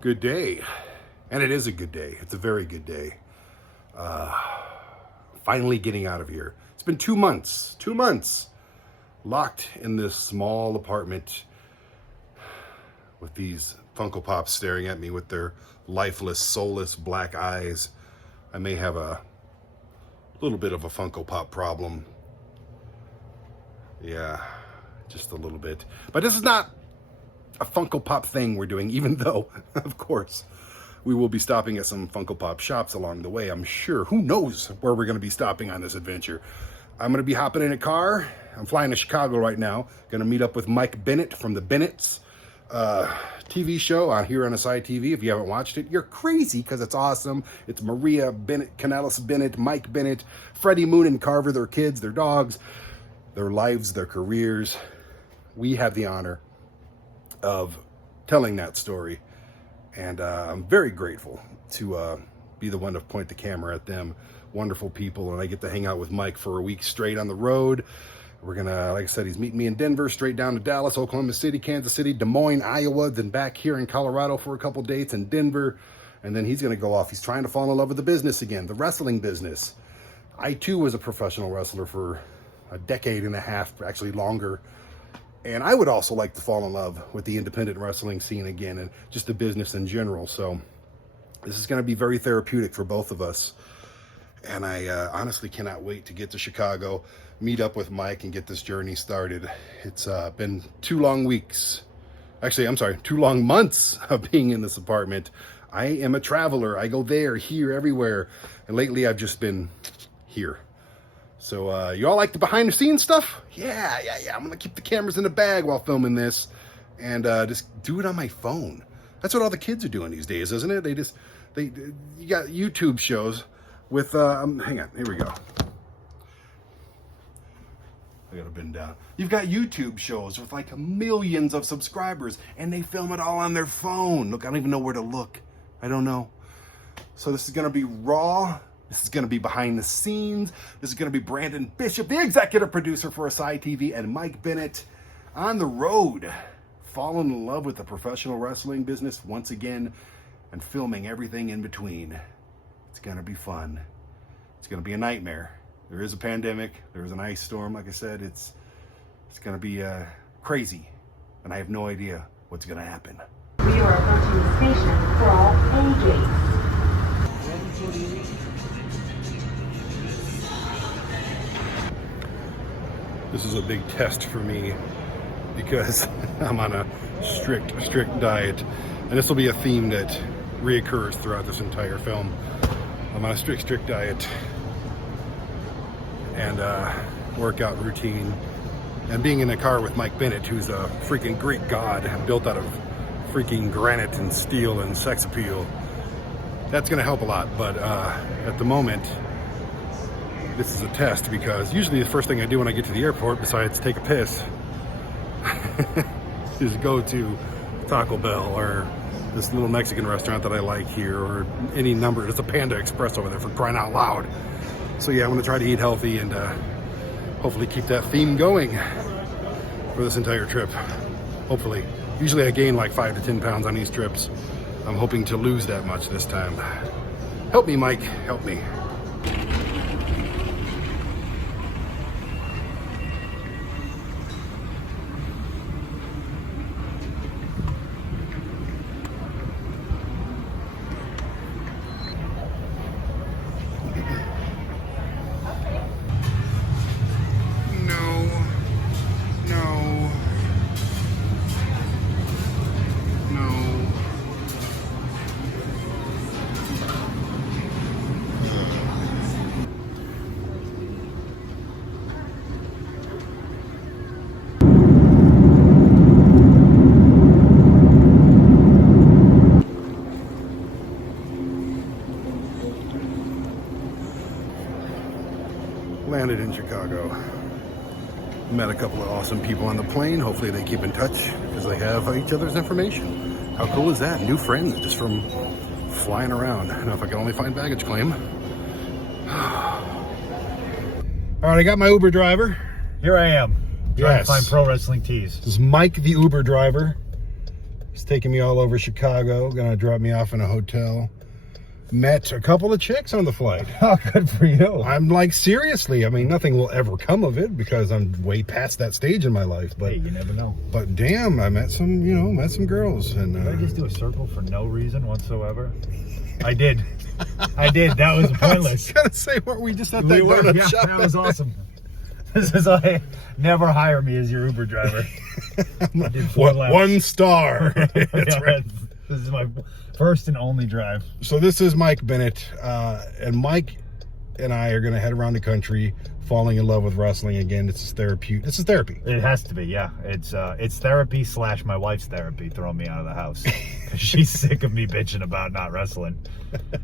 Good day. And it is a good day. It's a very good day. Finally getting out of here. It's been 2 months. 2 months locked in this small apartment with these Funko Pops staring at me with their lifeless, soulless black eyes. I may have a little bit of a Funko Pop problem. Yeah, just a little bit. But this is not a Funko Pop thing we're doing, even though, of course, we will be stopping at some Funko Pop shops along the way, I'm sure. Who knows where we're going to be stopping on this adventure. I'm going to be hopping in a car. I'm flying to Chicago right now. Going to meet up with Mike Bennett from the Bennetts TV show on here on Asai TV. If you haven't watched it, you're crazy because it's awesome. It's Maria Bennett, Canellis Bennett, Mike Bennett, Freddie Moon and Carver, their kids, their dogs, their lives, their careers. We have the honor of telling that story, and I'm very grateful to be the one to point the camera at them. Wonderful people, and I get to hang out with Mike for a week straight on the road. We're gonna, like I said, he's meeting me in Denver, straight down to Dallas, Oklahoma City, Kansas City, Des Moines, Iowa, then back here in Colorado for a couple dates in Denver, and then he's gonna go off. He's trying to fall in love with the business again, the wrestling business. I too was a professional wrestler for a decade and a half, actually longer. And I would also like to fall in love with the independent wrestling scene again and just the business in general. So this is going to be very therapeutic for both of us. And I honestly cannot wait to get to Chicago, meet up with Mike, and get this journey started. It's been 2 long weeks. Actually, I'm sorry, 2 long months of being in this apartment. I am a traveler. I go there, here, everywhere. And lately I've just been here. So you all like the behind the scenes stuff? Yeah. I'm gonna keep the cameras in the bag while filming this and just do it on my phone. That's what all the kids are doing these days, isn't it? You got YouTube shows with, hang on, here we go. I gotta bend down. You've got YouTube shows with like millions of subscribers and they film it all on their phone. Look, I don't even know where to look. I don't know. So this is gonna be raw. This is going to be behind the scenes. This is going to be Brandon Bishop, the executive producer for Asai TV, and Mike Bennett on the road, falling in love with the professional wrestling business once again and filming everything in between. It's going to be fun. It's going to be a nightmare. There is a pandemic. There is an ice storm. Like I said, it's going to be crazy, and I have no idea what's going to happen. We are approaching the station for all A gates. This is a big test for me because I'm on a strict diet, and this will be a theme that reoccurs throughout this entire film. I'm on a strict diet and workout routine, and being in a car with Mike Bennett, who's a freaking Greek god built out of freaking granite and steel and sex appeal. That's gonna help a lot, but at the moment, this is a test because usually the first thing I do when I get to the airport, besides take a piss, is go to Taco Bell or this little Mexican restaurant that I like here, or any number. There's a Panda Express over there, for crying out loud. So yeah, I'm gonna try to eat healthy and hopefully keep that theme going for this entire trip. Hopefully. Usually I gain like 5 to 10 pounds on these trips. I'm hoping to lose that much this time. Help me, Mike, help me. Landed in Chicago. Met a couple of awesome people on the plane. Hopefully they keep in touch because they have each other's information. How cool is that? New friends just from flying around. Now if I can only find baggage claim. All right, I got my Uber driver. Here I am. Trying Yes. to find pro wrestling tees. This is Mike, the Uber driver. He's taking me all over Chicago. Gonna drop me off in a hotel. Met a couple of chicks on the flight. Oh, good for you. I'm like, seriously. I mean, nothing will ever come of it because I'm way past that stage in my life. But hey, you never know. But damn, I met some, met some girls. And Did I just do a circle for no reason whatsoever? I did. That was pointless. I was gonna say, weren't we just at that donut shop? That was awesome. This is like, never hire me as your Uber driver. I did 4 laps. 1 star. That's right. This is my first and only drive. So this is Mike Bennett, and Mike and I are going to head around the country, falling in love with wrestling again. This is therapy. It has to be, yeah. It's therapy / my wife's therapy throwing me out of the house. She's sick of me bitching about not wrestling.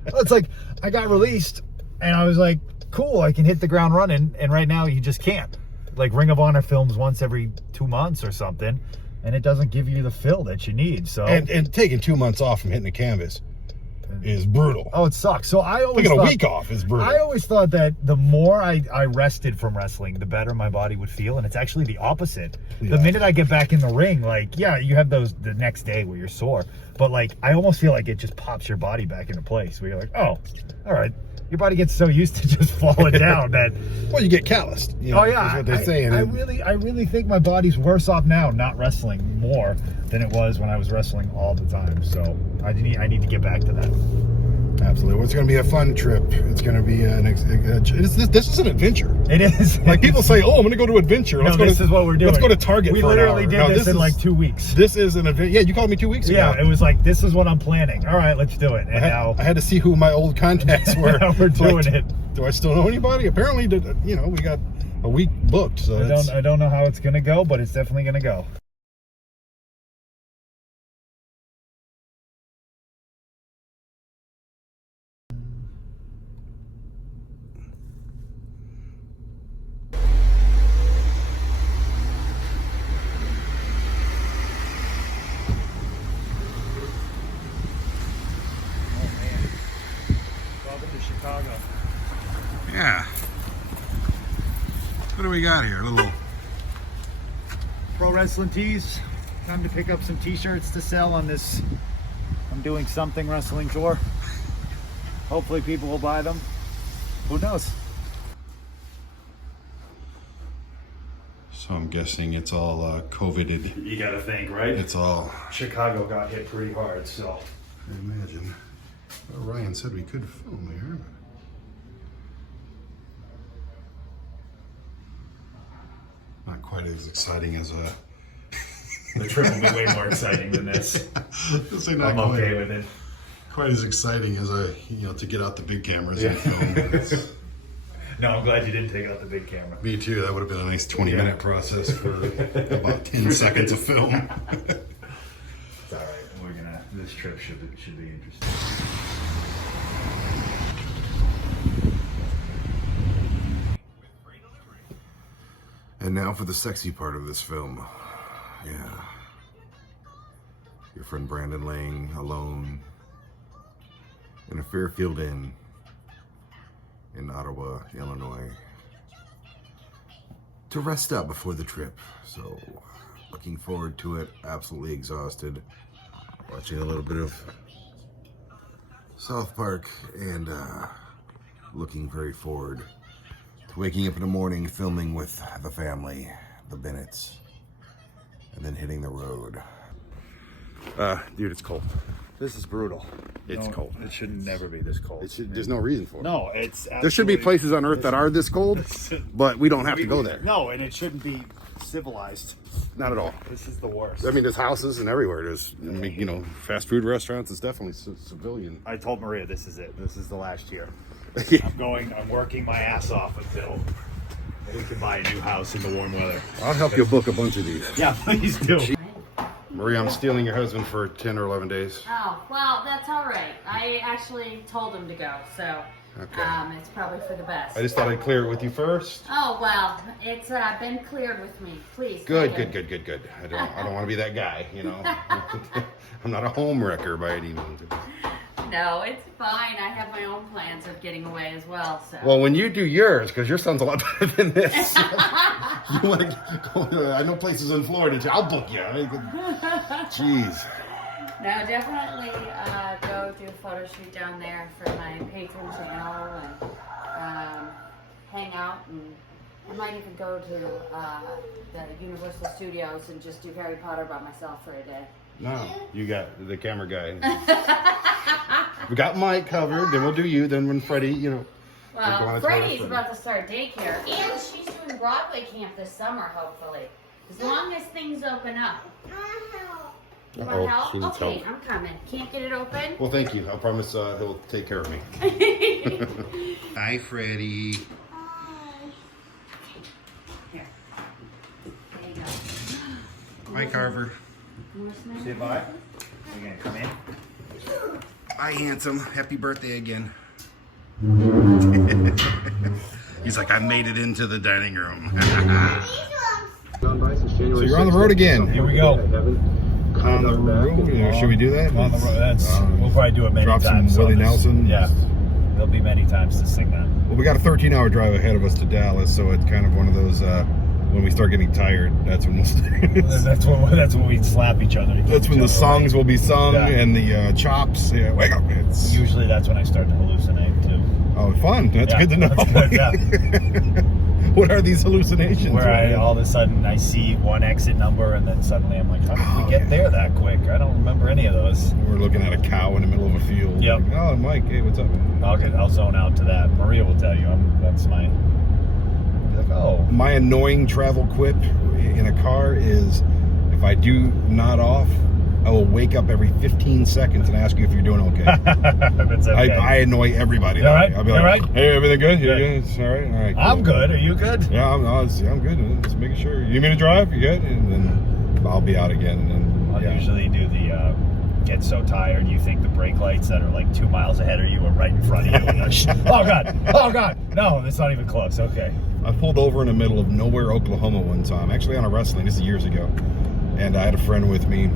It's like, I got released, and I was like, cool, I can hit the ground running, and right now you just can't. Like, Ring of Honor films once every 2 months or something, and it doesn't give you the fill that you need. So and taking 2 months off from hitting the canvas is brutal. Oh, it sucks. So I always taking a week off is brutal. I always thought that the more I rested from wrestling, the better my body would feel, and it's actually the opposite. Yeah. The minute I get back in the ring, like, yeah, you have those the next day where you're sore, but like, I almost feel like it just pops your body back into place where you're like, oh, all right. Your body gets so used to just falling down that well, you get calloused. Oh yeah, is what they say. I really think my body's worse off now not wrestling more than it was when I was wrestling all the time. So I need to get back to that. Absolutely. Well, it's going to be a fun trip. It's going to be this is an adventure. It is. Like people say, oh, I'm going to go to adventure. This is what we're doing. Let's go to Target. We for literally an hour. did this in like 2 weeks. This is an event. Yeah, you called me 2 weeks ago. Yeah, it was like, this is what I'm planning. All right, let's do it. And I had to see who my old contacts were. We're doing it. Do I still know anybody? Apparently, we got a week booked. So I don't know how it's going to go, but it's definitely going to go. Chicago. Yeah. What do we got here? A little Pro Wrestling Tees. Time to pick up some t-shirts to sell on this I'm Doing Something wrestling tour. Hopefully people will buy them. Who knows? So I'm guessing it's all COVIDed. You gotta think, right? It's all Chicago got hit pretty hard, so I imagine. Well, Ryan said we could film here. Not quite as exciting as the trip will be way more exciting than this. I'm okay with it. Quite as exciting as to get out the big cameras and film. No, I'm glad you didn't take out the big camera. Me too. That would have been a nice 20-minute process for about 10 seconds of film. It's all right. This trip should be interesting. And now for the sexy part of this film. Yeah. Your friend Brandon laying alone in a Fairfield Inn in Ottawa, Illinois, to rest up before the trip. So, looking forward to it. Absolutely exhausted. Watching a little bit of South Park and looking very forward to waking up in the morning, filming with the family, the Bennetts, and then hitting the road. Dude, it's cold. This is brutal. It's cold. It should never be this cold. There's no reason for it. No, it's there should be places on Earth that are this cold, but we don't have to go there. No, and it shouldn't be civilized. Not at all. This is the worst. I mean, there's houses and everywhere. There's, fast food restaurants. It's definitely civilian. I told Maria this is it. This is the last year. Yeah. I'm working my ass off until we can buy a new house in the warm weather. I'll help you book a bunch of these. Yeah, please do. Maria, I'm stealing your husband for 10 or 11 days. Oh, well, that's all right. I actually told him to go, so okay. It's probably for the best. I just thought I'd clear it with you first. Oh, well, it's been cleared with me. Please. Good. I don't want to be that guy, I'm not a home wrecker by any means. No, it's fine. I have my own plans of getting away as well, so. Well, when you do yours, because your son's a lot better than this. You want to go, I know places in Florida, I'll book you. Jeez. No, definitely go do a photo shoot down there for my Patreon channel and hang out, and I might even go to the Universal Studios and just do Harry Potter by myself for a day. No, you got the camera guy. We got Mike covered, then we'll do you, then when Freddie, we'll go on Well, a tour Freddie's with about to start daycare, and she's doing Broadway camp this summer, hopefully. As long as things open up. You want Uh-oh, help? she needs Okay, help. I'm coming. Can't get it open? Well, thank you. I promise he'll take care of me. Hi, Freddie. Here. There you go. Hi, Carver. More snacks? Say bye. You're gonna come in? Hi, handsome. Happy birthday again. He's like, I made it into the dining room. So you're on the road again. Here we go. On the road? Should we do that? On the road. We'll probably do it many drop times. some Willie on this. Nelson. Yeah. There'll be many times to sing that. Well, we got a 13-hour drive ahead of us to Dallas, so it's kind of one of those, when we start getting tired, that's when we'll That's when we slap each other. That's when the songs will be sung, Yeah. and the chops. Yeah, wake up. Usually that's when I start to hallucinate too. Oh, fun. That's Yeah, good to know. that's good, yeah. What are these hallucinations? Where all of a sudden I see one exit number and then suddenly I'm like, how did we get there that quick? I don't remember any of those. We're looking at a cow in the middle of a field. Yep. Like, oh, Mike, hey, what's up? I'll zone out to that. Maria will tell you. That's my. Be like, oh. My annoying travel quip in a car is if I do nod off, I will wake up every 15 seconds and ask you if you're doing okay. It's okay. I annoy everybody. You all right? I'll be You like, all right? hey, everything good? You Yeah. good? It's all right? All right. I'm cool. good. Are you good? Yeah, I'm good. Just making sure. You need me to drive? You good? And then I'll be out again. And then, I'll usually do the get so tired you think the brake lights that are like 2 miles ahead of you are right in front of you. And oh God! Oh God! No, it's not even close. Okay. I pulled over in the middle of nowhere, Oklahoma one time. Actually on a wrestling. This is years ago. And I had a friend with me.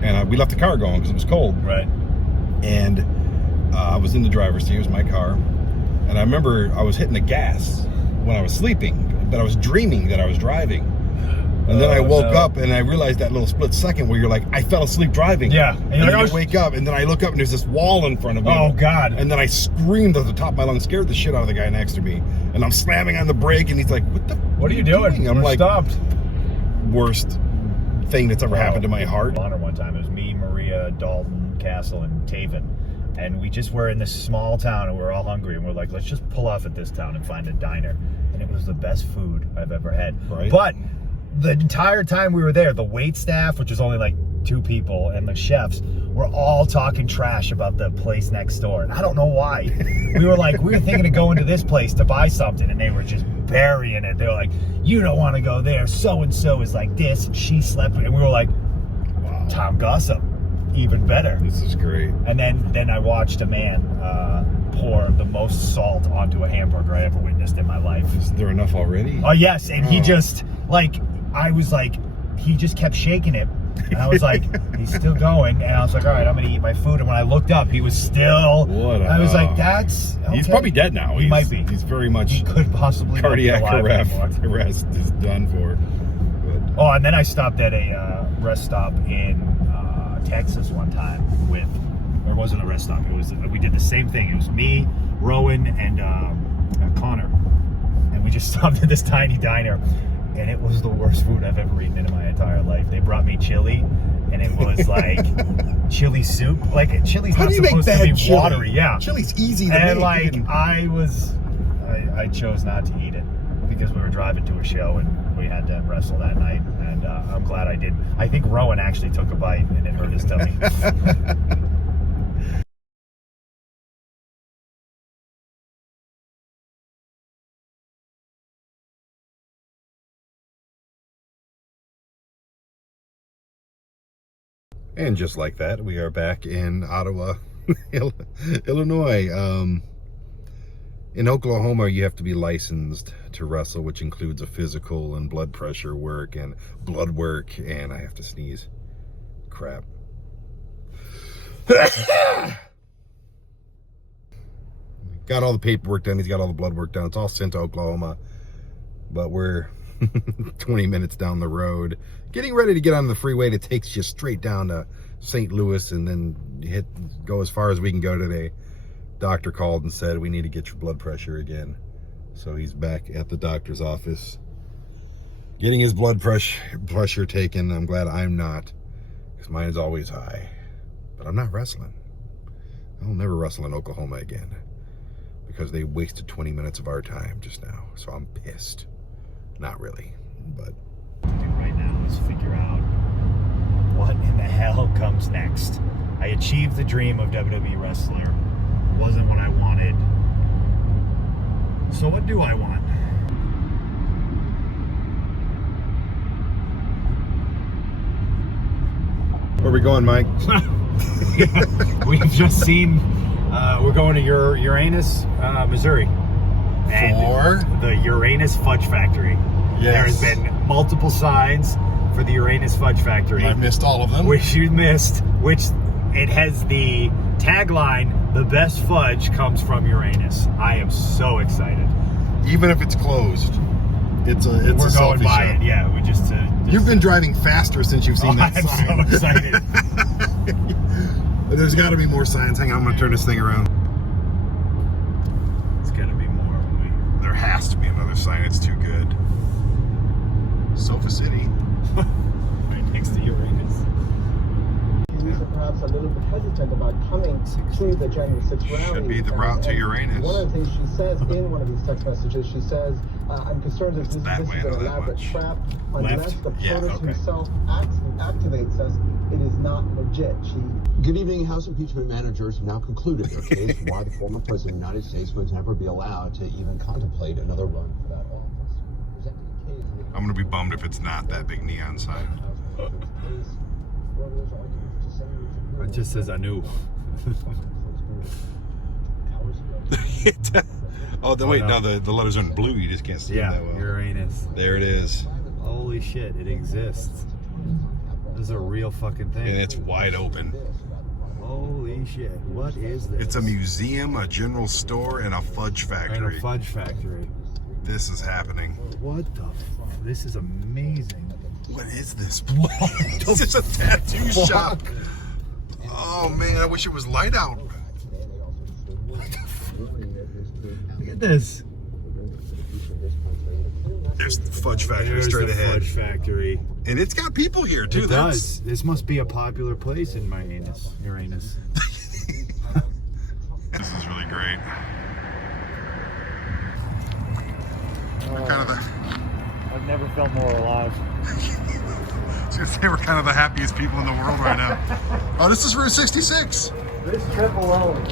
And we left the car going because it was cold. Right. And I was in the driver's seat. It was my car. And I remember I was hitting the gas when I was sleeping. But I was dreaming that I was driving. And then I woke up and I realized that little split second where you're like, I fell asleep driving. Yeah. And you're then like, I wake up and then I look up and there's this wall in front of me. Oh God. And then I screamed at the top of my lungs, scared the shit out of the guy next to me. And I'm slamming on the brake and he's like, what are you doing? I'm We're like, stopped. worst thing that's ever happened to my heart. Honor one time. It was me, Maria, Dalton, Castle, and Taven. And we just were in this small town and we were all hungry and we're like, let's just pull off at this town and find a diner. And it was the best food I've ever had. Right. But the entire time we were there, the wait staff, which was only like 2 people, and the chefs were all talking trash about the place next door. And I don't know why. We were thinking of going to this place to buy something and they were just burying it. They were like, you don't want to go there. So-and-so is like this and she slept with it. And we were like, wow, Tom Gossip, even better. This is great. And then I watched a man pour the most salt onto a hamburger I ever witnessed in my life. Is there enough already? Oh yes, and he just he just kept shaking it, and I was like, he's still going, and I was like, all right, I'm gonna eat my food. And when I looked up, he was still. I was like, that's. Okay. He's probably dead now. He might be. He's very much. He could possibly cardiac not be alive anymore. arrest is done for. But, Oh, and then I stopped at a rest stop in Texas one time or it wasn't a rest stop. We did the same thing. It was me, Rowan, and Connor, and we just stopped at this tiny diner, and it was the worst food I've ever eaten in my entire life. They brought me chili, and it was like chili soup. Like chili's how not do you make supposed to bad be chili? watery. Yeah, Chili's easy to and make. like I chose not to eat it because we were driving to a show and we had to wrestle that night, and I'm glad I did. I think Rowan actually took a bite and it hurt his tummy. And just like that, we are back in Ottawa, Illinois. In Oklahoma, you have to be licensed to wrestle, which includes a physical and blood pressure work and blood work. And I have to sneeze. Crap. Got all the paperwork done. He's got all the blood work done. It's all sent to Oklahoma. But we're 20 minutes down the road, getting ready to get on the freeway that takes you straight down to St. Louis and then go as far as we can go today. Doctor called and said, we need to get your blood pressure again. So he's back at the doctor's office getting his blood pressure taken. I'm glad I'm not, because mine is always high. But I'm not wrestling. I'll never wrestle in Oklahoma again, because they wasted 20 minutes of our time just now. So I'm pissed. Not really, but. Right now, let's figure out what in the hell comes next. I achieved the dream of WWE wrestler. It wasn't what I wanted. So what do I want? Where are we going, Mike? We've just seen, we're going to Uranus, Missouri. And For? the Uranus Fudge Factory. Yes. There's been multiple signs for the Uranus Fudge Factory. I missed all of them. Which you missed, which it has the tagline, "The best fudge comes from Uranus." I am so excited. Even if it's closed, it's a We're going selfie by shot. it, yeah. We just You've been driving faster since you've seen that I'm sign. so excited. There's got to be more signs. Hang on, I'm going to turn this thing around. It's gotta be more. There has to be another sign. It's too good. Sofa City. Right next to Uranus. Users are perhaps a little bit hesitant about coming to the January 6th rally. Should be the route to Uranus. One of the things she says in one of these text messages, she says, I'm concerned that this that is way, an not that elaborate much. trap. Unless the Yeah, POTUS okay. himself activates us, it is not legit. Good evening. House impeachment managers have now concluded their case why the former president of the United States would never be allowed to even contemplate another run for that office. Presenting the case, I'm going to be bummed if it's not that big neon sign. It just says I knew. Oh, wait, no, the letters are in blue. You just can't see it Yeah, that well. Uranus. There it is. Holy shit, it exists. This is a real fucking thing. And it's wide open. Holy shit, what is this? It's a museum, a general store, and a fudge And factory. a fudge factory. This is happening. What the fuck? This is amazing. What is this? This is a tattoo shop. Oh man, I wish it was light out. Look at this. There's the fudge factory There's straight the ahead. fudge factory. And it's got people here too. It does. This must be a popular place in Uranus. This is really great. We're kind of the, I've never felt more alive. I was gonna say we're kind of the happiest people in the world right now. Oh, this is Route 66. This trip alone.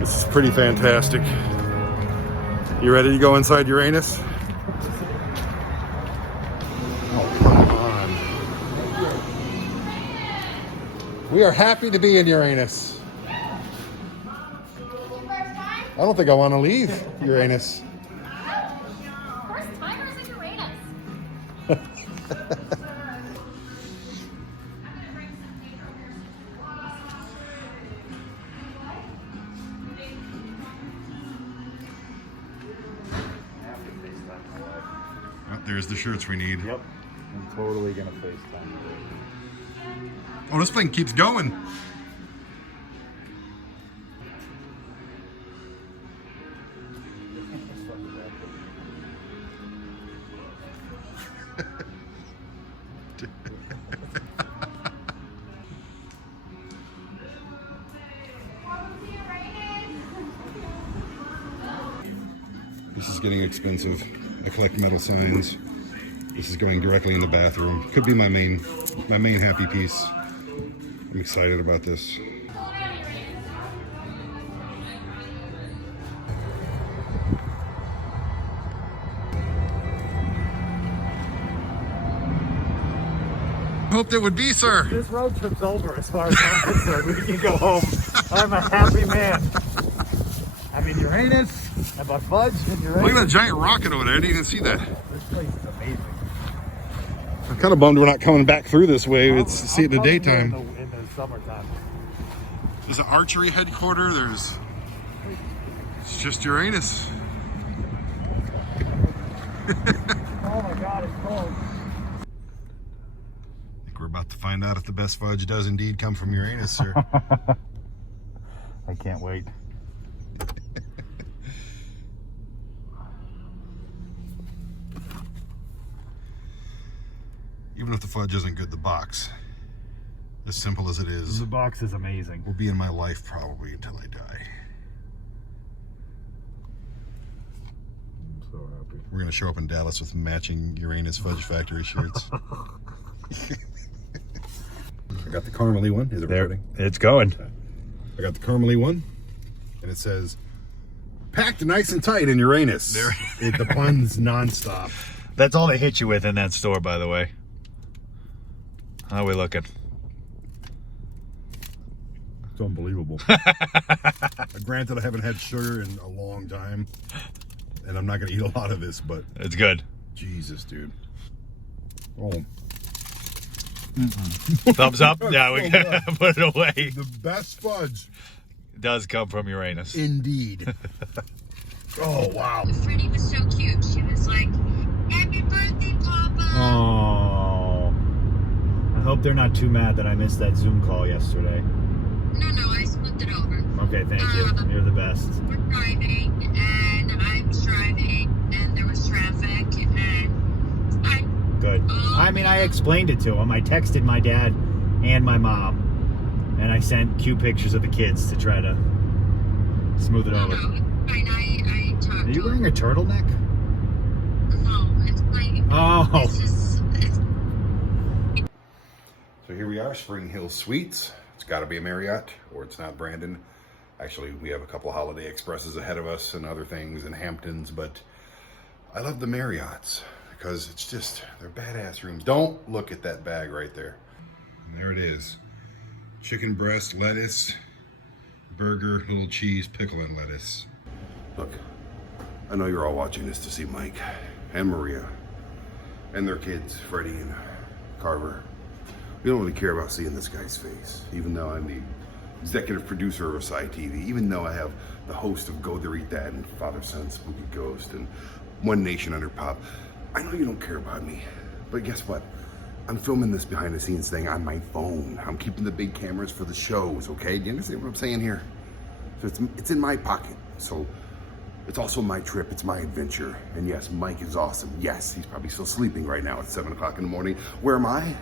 This is pretty fantastic. You ready to go inside Uranus? Oh, come on. We are happy to be in Uranus. I don't think I want to leave Uranus. First timers in Uranus. Oh, there's the shirts we need. Yep. I'm totally gonna FaceTime. Oh, this thing keeps going. This is getting expensive. I collect metal signs. This is going directly in the bathroom. Could be my main happy piece. I'm excited about this. Hoped it would be, sir. This road trip's over as far as I'm concerned. We can go home. I'm a happy man. I'm in Uranus. I'm a fudge in Uranus. Look at that giant rocket over there. I didn't even see that. This place is amazing. I'm kind of bummed we're not coming back through this way. It's see it in the I'm coming daytime. here in the summertime. There's an archery headquarters. It's just Uranus. Oh my God, it's cold. find out if the best fudge does indeed come from Uranus, sir. I can't wait. Even if the fudge isn't good, the box, as simple as it is, The box is amazing. will be in my life probably until I die. I'm so happy. We're gonna show up in Dallas with matching Uranus Fudge Factory shirts. I got the caramely one. Is it recording? It's going. I got the caramely one, and it says, packed nice and tight in Uranus. The puns nonstop. That's all they hit you with in that store, by the way. How are we looking? It's unbelievable. Granted, I haven't had sugar in a long time, and I'm not going to eat a lot of this, but It's good. Jesus, dude. Oh, Thumbs up? Yeah, we can put it away. the best fudge, It does come from Uranus. indeed. Oh, wow. Freddie was so cute. She was like, "Happy birthday, Papa." Oh. I hope they're not too mad that I missed that Zoom call yesterday. No, I split it over. Okay, thank you. You're the best. We're driving, and I was driving, and there was traffic, and it's fine. Good. I mean, I explained it to him. I texted my dad and my mom, and I sent cute pictures of the kids to try to smooth it No, over. it's fine. I talked Are you to wearing him. a turtleneck? No, it's fine. Oh. It's just, So here we are, Spring Hill Suites. It's got to be a Marriott, or it's not Brandon. Actually, we have a couple of Holiday Expresses ahead of us and other things in Hamptons, but I love the Marriotts because it's just, they're badass rooms. Don't look at that bag right there. And there it is. Chicken breast, lettuce, burger, little cheese, pickle, and lettuce. Look, I know you're all watching this to see Mike and Maria and their kids, Freddie and Carver. We don't really care about seeing this guy's face, even though I'm the executive producer of Sci TV, even though I have the host of Go There Eat That and Father Son Spooky Ghost and One Nation Under Pop. I know you don't care about me, but guess what? I'm filming this behind the scenes thing on my phone. I'm keeping the big cameras for the shows, okay? Do you understand what I'm saying here? So it's in my pocket. So it's also my trip, it's my adventure. And yes, Mike is awesome. Yes, he's probably still sleeping right now at 7 o'clock in the morning. Where am I?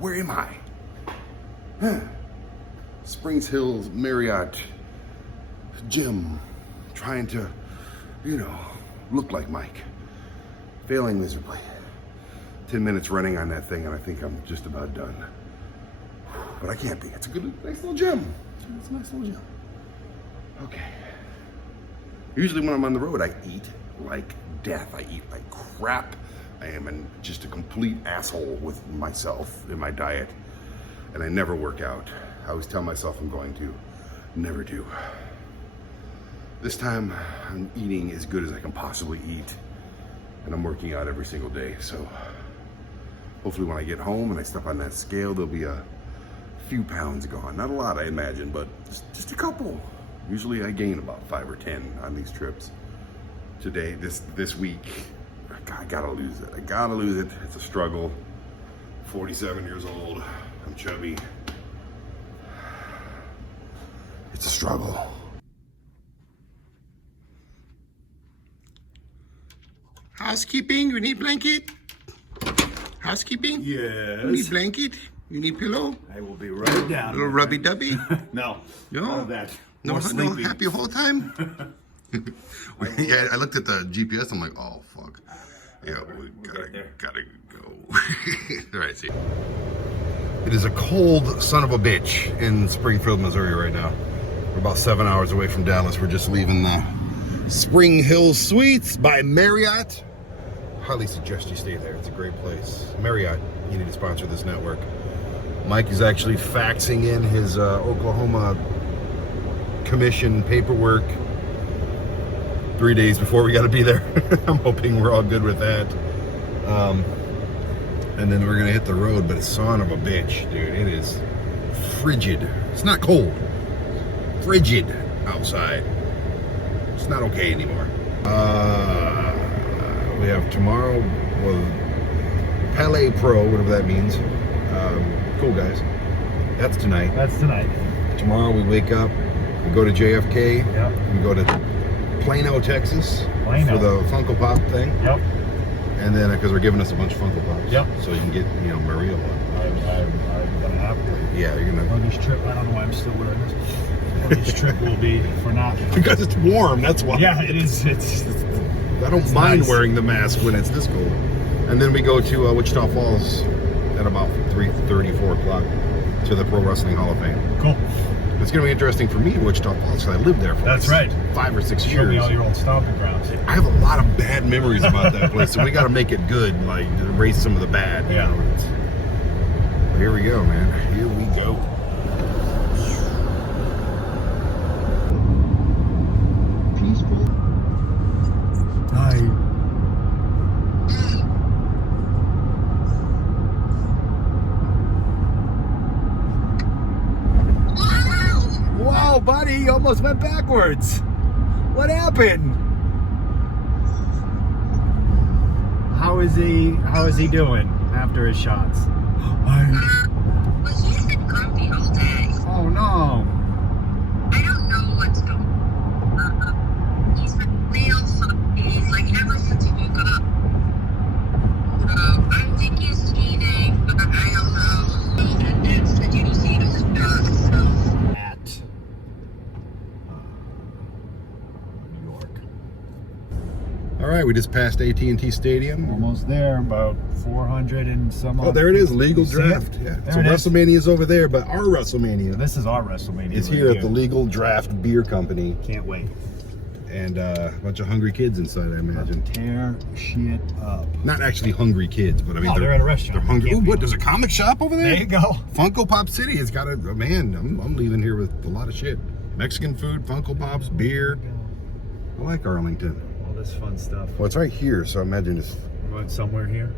Where am I? Springs Hills Marriott gym, trying to, look like Mike. Failing miserably. 10 minutes running on that thing and I think I'm just about done. But I can't be. It's a nice little gym. It's a nice little gym. Okay. Usually when I'm on the road, I eat like death. I eat like crap. I am just a complete asshole with myself in my diet. And I never work out. I always tell myself I'm going to. Never do. This time, I'm eating as good as I can possibly eat. And I'm working out every single day. So hopefully when I get home and I step on that scale, there'll be a few pounds gone. Not a lot, I imagine, but just a couple. Usually I gain about 5 or 10 on these trips. Today, this week, I gotta lose it. I gotta lose it. It's a struggle. 47 years old. I'm chubby. It's a struggle. Housekeeping, you need blanket? Housekeeping? Yes. You need blanket? You need pillow? I will be right down. Little rubby dubby? No. No? None of that. No, More no, sleepy. happy whole time? Yeah, I looked at the GPS, I'm like, oh, fuck. Yeah, we gotta go. All right, see. It is a cold son of a bitch in Springfield, Missouri right now. We're about 7 hours away from Dallas. We're just leaving the Spring Hill Suites by Marriott. Highly suggest you stay there. It's a great place. Marriott, you need to sponsor this network. Mike is actually faxing in his Oklahoma commission paperwork 3 days before we got to be there. I'm hoping we're all good with that. And then we're gonna hit the road, but it's son of a bitch, dude. It is frigid. It's not cold. Frigid outside. It's not okay anymore. We have tomorrow, well, Palais Pro, whatever that means. cool, guys. That's tonight. That's tonight. Tomorrow we wake up, we go to JFK, Yep. we go to Plano, Texas Plano. for the Funko Pop thing. Yep. And then, because they're giving us a bunch of Funko Pops. Yep. So you can get, you know, Maria one. I'm gonna have to. Yeah, you're gonna. Well, this trip, I don't know why I'm still wearing this. Well, this trip will be for not. Because it's warm, that's why. Yeah, it is. I don't mind nice. wearing the mask when it's this cold. And then we go to Wichita Falls at about 3:30, 4 o'clock to the Pro Wrestling Hall of Fame. Cool. It's going to be interesting for me, Wichita Falls, because I lived there for That's like right. 5 or 6 Show me years. all your old stomping grounds. I have a lot of bad memories about that place, so we got to make it good, like to erase some of the bad. You Yeah. know? Here we go, man. Here we go. Peaceful. Hi. Wow, buddy, you almost went backwards. What happened? How is he doing after his shots? Well, he's been grumpy all day. Oh no. I don't know what's going on. He's been real funny, like ever since he woke up. So I think he's cheating, but I don't know. And it's the duty scene of his job, so. At New York. All right, we just passed AT&T Stadium. Almost there, about 400 and some odd. Oh, there it is, Legal You see it? Draft. Yeah. There So it is. WrestleMania is over there, but our WrestleMania This is our WrestleMania. is right here at the Legal Draft Beer Company, Can't wait. and a bunch of hungry kids inside, I imagine. Tear shit up. Not actually hungry kids, but I mean No, they're at a restaurant. They're hungry. Can't Oh, be what? There's a comic shop over there. There you go. Funko Pop City has got a man. I'm leaving here with a lot of shit. Mexican food, Funko Pops, beer. I like Arlington. All this fun stuff. Well, it's right here, so I imagine it's. We're going somewhere here.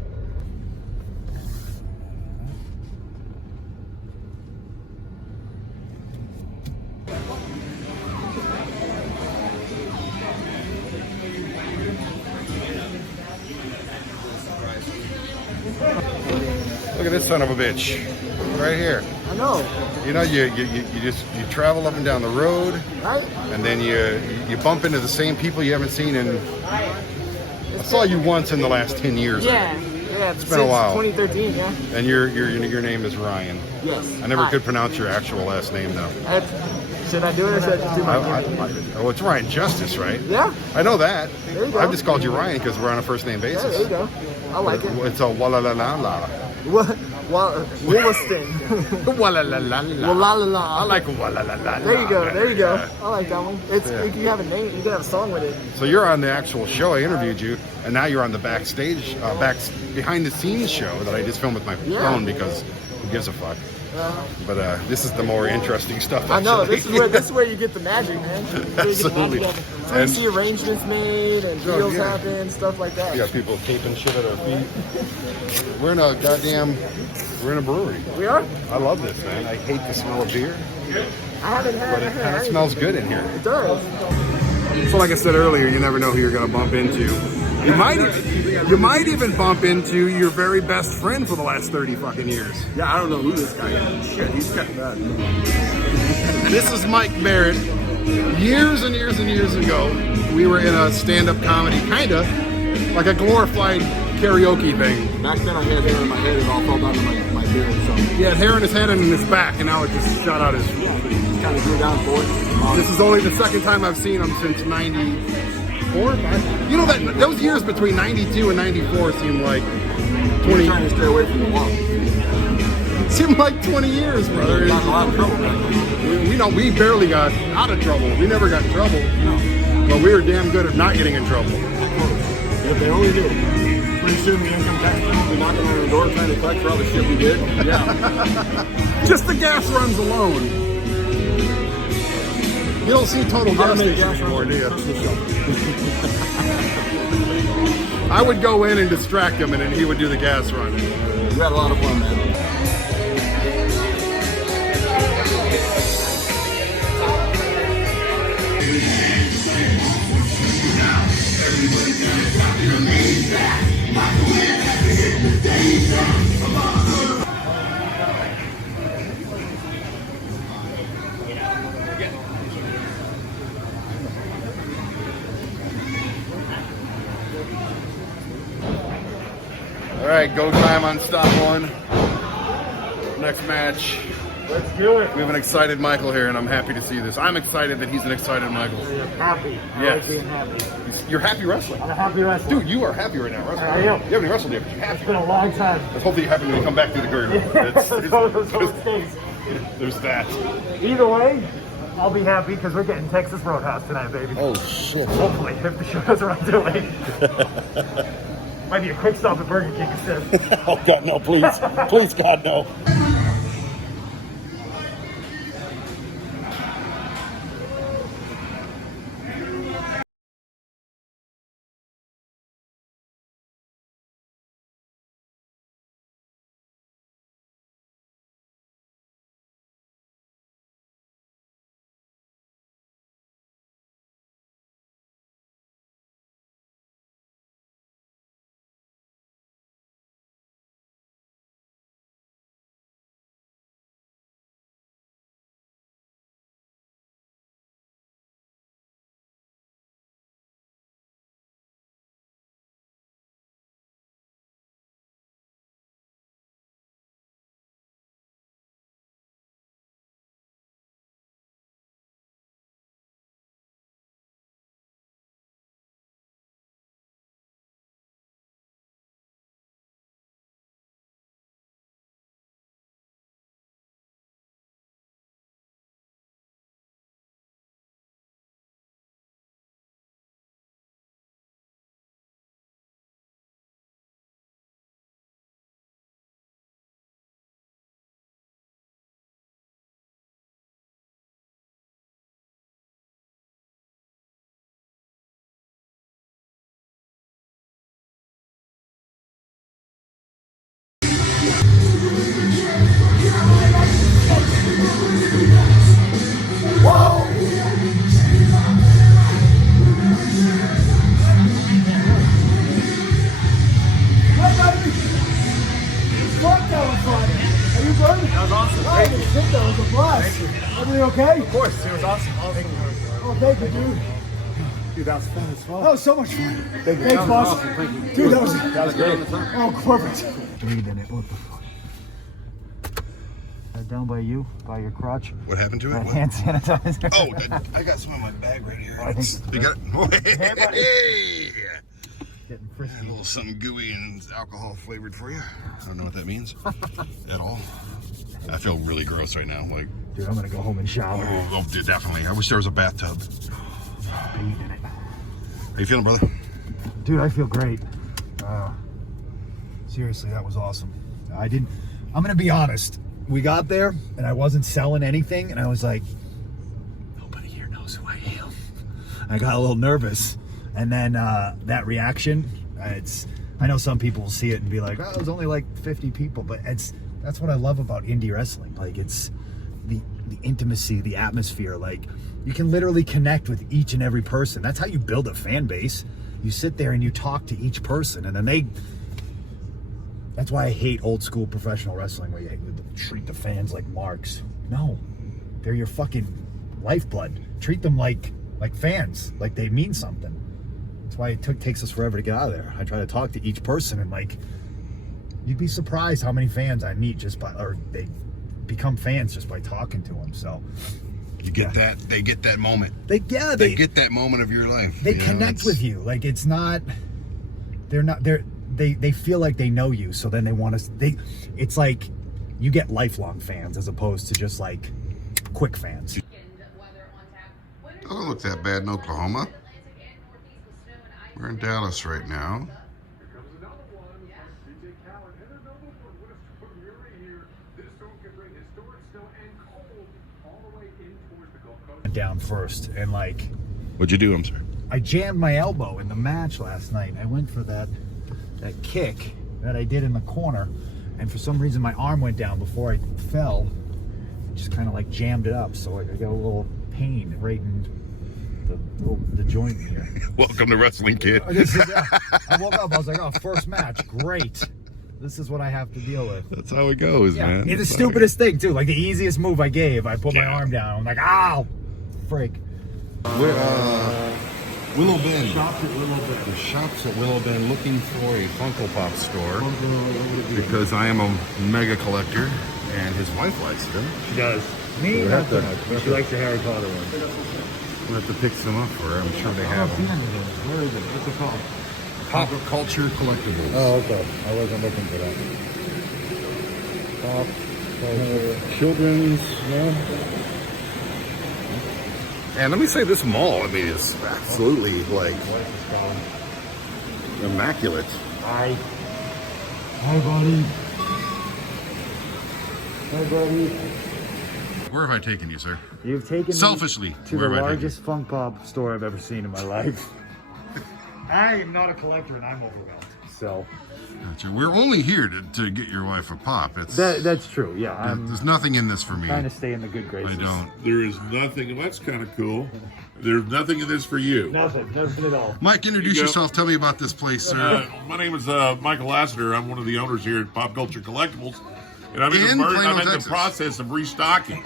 Look at this son of a bitch, right here. I know, You know, you travel up and down the road, right? and then you bump into the same people you haven't seen in. I saw you once in the last 10 years. Yeah, It's been a while. 2013, yeah. And your name is Ryan. Yes. I never Hi. could pronounce your actual last name though. Should I do it or should I do my Oh, it's Ryan Justice, right? Yeah, I know that. There you go. I've just called you Ryan because we're on a first name yeah, basis. there you go. I like it. It's a walla-la-la-la. Williston. Walla-la-la-la. Well, la la la. I like walla-la-la-la. There you go. There you go. Yeah. I like that one. It's Yeah. you can have a name. You can have a song with it. So you're on the actual show. I interviewed you, and now you're on the backstage, behind the scenes show that I just filmed with my Yeah. phone because who gives a fuck? But this is the more interesting stuff. I know. actually. This is where you get the magic, man. This is where you get the Absolutely. magic. That's where you And- see arrangements made and Oh, deals yeah. happen, stuff like that. We got people taping shit at our feet. We're in a brewery. We are. I love this, man. I hate the smell of beer, I haven't had. but it kind of smells good in here. It does. So like I said earlier, you never know who you're going to bump into. You might even bump into your very best friend for the last 30 fucking years. Yeah, I don't know who this guy is. Shit, he's got that. This is Mike Bennett. Years and years and years ago, we were in a stand-up comedy, kind of like a glorified karaoke thing. Back then, I had hair in my head. It all fell down to my beard. So He had hair in his head and in his back, and now it just shot out his. kind of grew down for it. This is only the second time I've seen him since 94. You know that those years between 92 and 94 seem like 20. Trying to stay away from the wall. Seem like 20 years, brother. Got in a lot of trouble back then. We know we barely got out of trouble. We never got in trouble. No. But we were damn good at not getting in trouble. If they only do. Pretty soon the income tax will be knocking on our door trying to collect for all the shit we did. Yeah. Just the gas runs alone. You don't see total gas Automated stations gas anymore, do you? runs. I would go in and distract him, and then he would do the gas run. We had a lot of fun, man. All right, go time on stop one. Next match. Let's do it. We have an excited Michael here, and I'm happy to see this. I'm excited that he's an excited Michael. You're happy. Yes. Like being happy. You're happy wrestling. I'm a happy wrestler. Dude, you are happy right now wrestling. I am. You haven't wrestled yet, but you're happy. It's been a long time. Let's hope that you happen to come back through the girder. That's those things. There's that. Either way, I'll be happy because we're getting Texas Roadhouse tonight, baby. Oh, shit. Hopefully, if the show doesn't run too late. Might be a quick stop at Burger King instead. Oh, God, no, please. Please, God, no. Everything okay? Of course, it was awesome. Oh, thank you, dude. Dude, that was fun as fuck. That was so much fun. Thanks, boss. Dude, that was great. Oh, perfect. Breathing it. What the fuck? Down by you, by your crotch. What happened to it? Hand sanitizer. Oh, I got some in my bag right here. I think You got it? Hey! getting frisky. A little something gooey and alcohol flavored for you. I don't know what that means at all. I feel really gross right now. Like, dude, I'm gonna go home and shower. oh, dude, definitely. I wish there was a bathtub. Being in it. How you feeling, brother? Dude, I feel great. Seriously, that was awesome. I'm gonna be honest. We got there and I wasn't selling anything, and I was like, nobody here knows who I am. I got a little nervous, and then that reaction, I know some people will see it and be like, oh, it was only like 50 people, but that's what I love about indie wrestling. Like, it's the intimacy, the atmosphere. Like, you can literally connect with each and every person. That's how you build a fan base. You sit there and you talk to each person, and then that's why I hate old school professional wrestling where you treat the fans like marks. No, they're your fucking lifeblood. Treat them like fans, like they mean something. That's why it takes us forever to get out of there. I try to talk to each person, and like, you'd be surprised how many fans I meet or they become fans just by talking to them. So you get that, they get that moment. They get that moment of your life. They connect with you. Like, it's not, they feel like they know you, so then they want to, it's like you get lifelong fans as opposed to just like quick fans. Doesn't look that bad in Oklahoma. We're in Dallas right now. Down first, and like, What'd you do? I'm sorry. I jammed my elbow in the match last night. I went for that kick that I did in the corner, and for some reason my arm went down before I fell. It just kind of like jammed it up, so I got a little pain right in the joint here. Welcome to wrestling, kid. I woke up, I was like, oh, first match, great. This is what I have to deal with. That's how it goes, man. It's the stupidest thing too. Like, the easiest move I gave, I put my arm down. I'm like, ow, freak. Willow Bend. Shops at Willow Bend. The shops at Willow Bend looking for a Funko Pop store because I am a mega collector and his wife likes them. She does. Me, We not have so to- much, but she likes the Harry Potter one. We'll have to pick some up for her. I'm sure they have them. Where is it? What's it called? Pop Culture Collectibles. Oh, okay. I wasn't looking for that. Pop Culture. Children's, And let me say, this mall, I mean, is absolutely like immaculate. Hi. Hi, buddy. Hi, buddy. Where have I taken you, sir? You've taken Selfishly, me to where the have I taken largest Funk Pop store I've ever seen in my life. I am not a collector and I'm overwhelmed. So Gotcha. We're only here to get your wife a pop. It's that's true. Yeah, I'm there's nothing in this for me. trying to stay in the good graces. I don't. There is nothing. Well, that's kind of cool. There's nothing in this for you. Nothing at all. Mike, introduce You go. yourself. Tell me about this place, sir. My name is Michael Lassiter. I'm one of the owners here at Pop Culture Collectibles, and I'm In Plano, I'm in the Texas. process of restocking.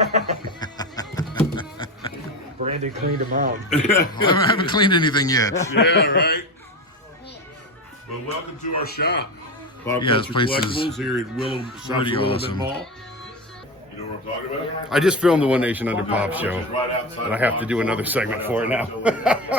Brandon cleaned them out. I haven't cleaned anything yet. Yeah, right. Well, welcome to our shop, Pop Yeah, this Culture place is Collectibles here at South pretty Willow awesome. Mall. You know what I'm talking about? I just filmed the One Nation Under Pop show, Right outside and I have to do another segment for it now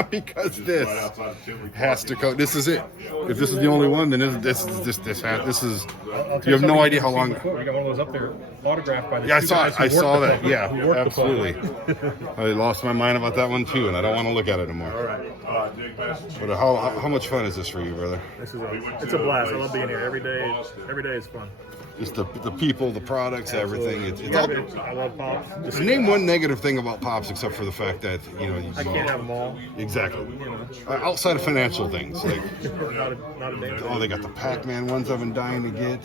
because this Right outside of Tinley has to go. This is it. If this is the only one, then this is. I'll You have no idea how long. You got one of those up there autographed by the Yeah, I two saw guys it. who I worked saw the that. plant. Yeah, Who worked the absolutely. plant. I lost my mind about that one too, and I don't want to look at it anymore. Dick Massachusetts. But how much fun is this for you, brother? It's a blast. I love being here. Every day is fun. Just the people, the products, everything. It's all. I love pops. Just, Name one negative thing about Pops, except for the fact that you I can't have them all. exactly outside of financial things. Like, Not a damn oh, they got the Pac-Man ones I've been dying to get.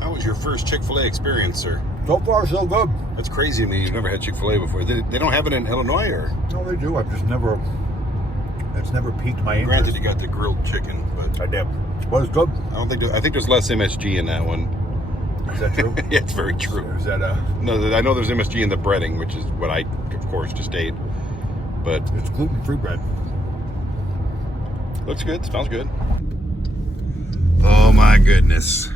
How was your first Chick-fil-A experience, sir? So far, so good. That's crazy to me. You've never had Chick-fil-A before. They don't have it in Illinois, or? No, they do. It's never piqued my interest. Granted, you got the grilled chicken, but I did. Was good. I think there's less MSG in that one. Is that true? Yeah, it's very true. Is that No, I know there's MSG in the breading, which is what I, of course, just ate. But it's gluten-free bread. looks good. Smells good. Oh my goodness!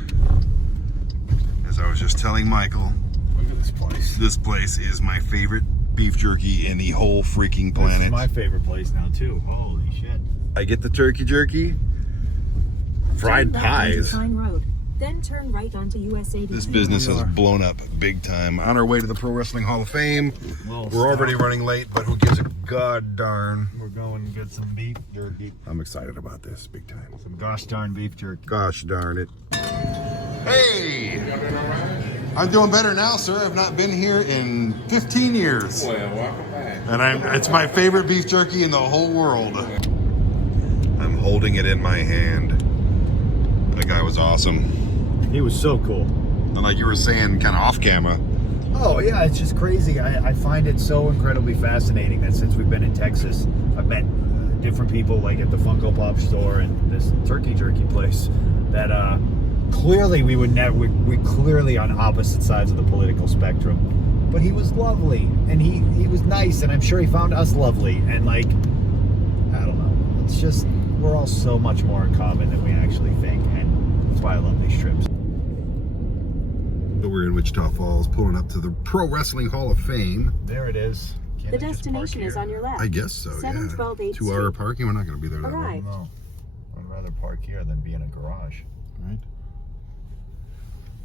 As I was just telling Michael, Look at this place. this place is my favorite beef jerky in the whole freaking This planet. is my favorite place now too. Holy shit! I get the turkey jerky, fried Turn left onto pies. Pine Road, then turn right onto USA. This business has blown up big time. On our way to the Pro Wrestling Hall of Fame. We're already running late, but who gives a god darn? We're going to get some beef jerky. I'm excited about this big time. Some gosh darn beef jerky. Gosh darn it. Hey! I'm doing better now, sir. I've not been here in 15 years. Well, welcome back. And it's my favorite beef jerky in the whole world. I'm holding it in my hand. That guy was awesome. He was so cool. And like you were saying, kind of off camera, Oh yeah, it's just crazy. I find it so incredibly fascinating that since we've been in Texas, I've met different people like at the Funko Pop store and this turkey jerky place that clearly we would never, we clearly on opposite sides of the political spectrum. But he was lovely and he was nice and I'm sure he found us lovely and like, I don't know. It's just, we're all so much more in common than we actually think and that's why I love these trips. but we're in Wichita Falls, pulling up to the Pro Wrestling Hall of Fame. There it is. Can't The I just destination park is here? on your left. I guess so, 712 yeah. 8th 2-hour Street. parking, we're not going to be there that long. Arrived. No, I'd rather park here than be in a garage. Right.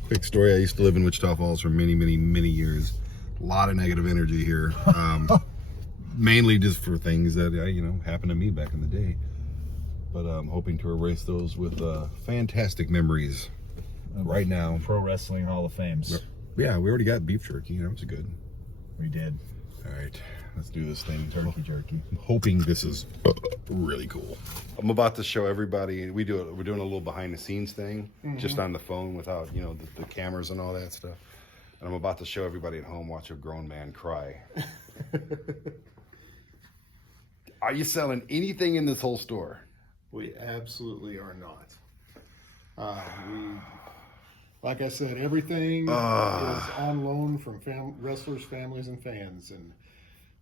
Quick story, I used to live in Wichita Falls for many, many, many years. A lot of negative energy here. Mainly just for things that, happened to me back in the day. But I'm hoping to erase those with fantastic memories right now. Pro Wrestling Hall of Fames. Yeah, we already got beef jerky, it's good. We did. All right, let's do this thing. Turkey jerky. I'm hoping this is really cool. I'm about to show everybody. We're doing a little behind the scenes thing, just on the phone without the cameras and all that stuff. And I'm about to show everybody at home watch a grown man cry. Are you selling anything in this whole store? We absolutely are not. Like I said, everything is on loan from wrestlers, families, and fans. And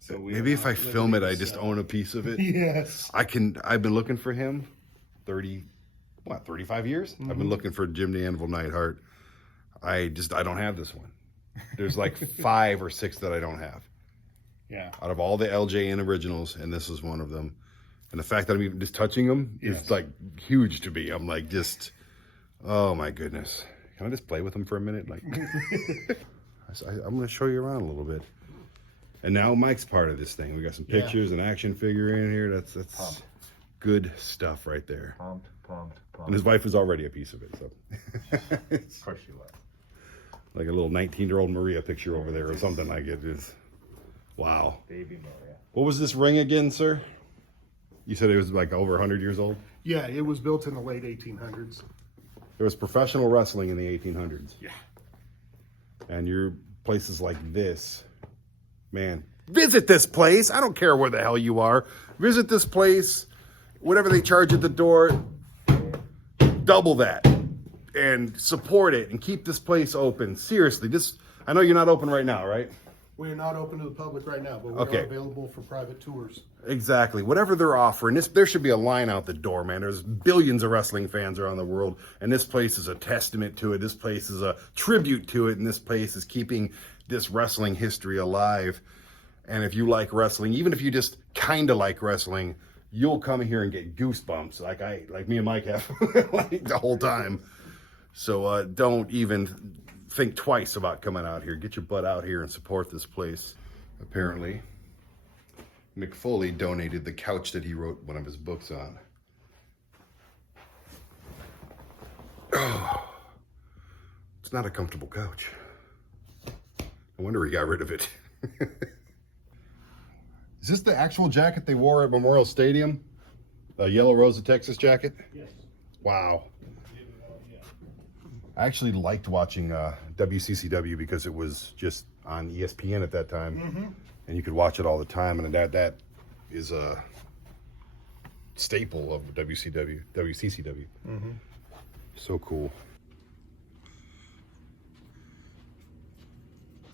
So Maybe if I film it, I just own a piece of it. Yes. I've been looking for him 35 years? I've been looking for Jim the Anvil Neidhart. I don't have this one. There's like 5 or 6 that I don't have. Yeah. Out of all the LJN originals, and this is one of them. And the fact that I'm even just touching them is like huge to me. I'm like oh my goodness. Can I just play with them for a minute? Like, I'm going to show you around a little bit. And now Mike's part of this thing. We got some pictures, an action figure in here. That's good stuff right there. Pumped. And his wife was already a piece of it. So, Of course you was. like a little 19-year-old Maria picture over there or something like it. Is wow. Baby Maria. What was this ring again, sir? You said it was like over 100 years old? Yeah, it was built in the late 1800s. There was professional wrestling in the 1800s. Yeah. And your places like this, man, visit this place. I don't care where the hell you are. Visit this place. Whatever they charge at the door, double that and support it and keep this place open. Seriously, I know you're not open right now, right? We are not open to the public right now, but we Okay. are available for private tours. Exactly. Whatever they're offering, there should be a line out the door, man. There's billions of wrestling fans around the world, and this place is a testament to it. This place is a tribute to it, and this place is keeping this wrestling history alive. And if you like wrestling, even if you just kind of like wrestling, you'll come here and get goosebumps like me and Mike have like the whole time. So don't even think twice about coming out here. Get your butt out here and support this place. Apparently, Mick Foley donated the couch that he wrote one of his books on. Oh, it's not a comfortable couch. No wonder he got rid of it. Is this the actual jacket they wore at Memorial Stadium? The Yellow Rose of Texas jacket? Yes. Wow. I actually liked watching WCCW because it was just on ESPN at that time, and you could watch it all the time. And that is a staple of WCCW. So cool.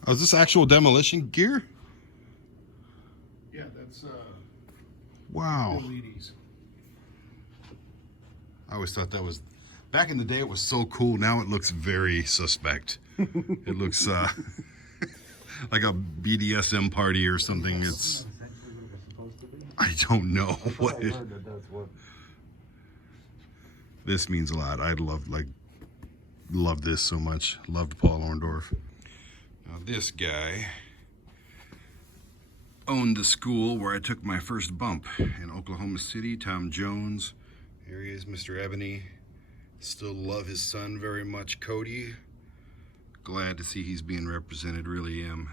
Oh, is this actual demolition gear? Yeah, that's Wow. ladies. I always thought that was, back in the day it was so cool. Now it looks very suspect. It looks like a BDSM party or something. I don't know what it, this means a lot. I love this so much. Loved Paul Orndorff. Now this guy owned the school where I took my first bump in Oklahoma City. Tom Jones. Here he is, Mr. Ebony. Still love his son very much, Cody. Glad to see he's being represented, really am.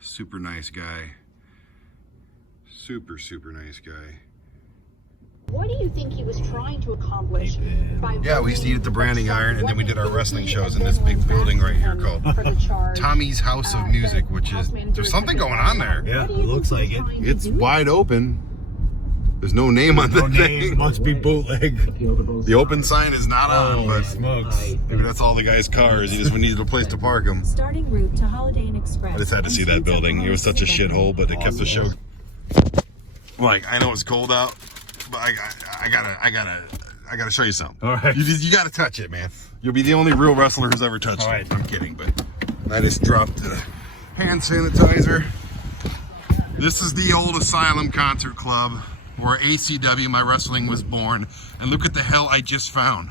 Super nice guy. Super nice guy. What do you think he was trying to accomplish? Yeah, we used to eat at the Branding Iron, and then we did our wrestling shows in this big building right here called Tommy's House of Music, which is, there's something going on there. Yeah, it looks like it. It's wide open. There's no name on the thing. Must be bootleg. The open sign is not on, but Smokes. maybe that's all the guy's cars. He just needed a place to park them. Starting route to Holiday Inn Express. I just had to see that building. It was such a shithole, but it kept the show. Like, I know it's cold out, but I gotta show you something. All right. You gotta touch it, man. You'll be the only real wrestler who's ever touched All it. right. I'm kidding, but I just dropped the hand sanitizer. This is the old Asylum Concert Club where ACW, my wrestling, was born. And look at the hell I just found.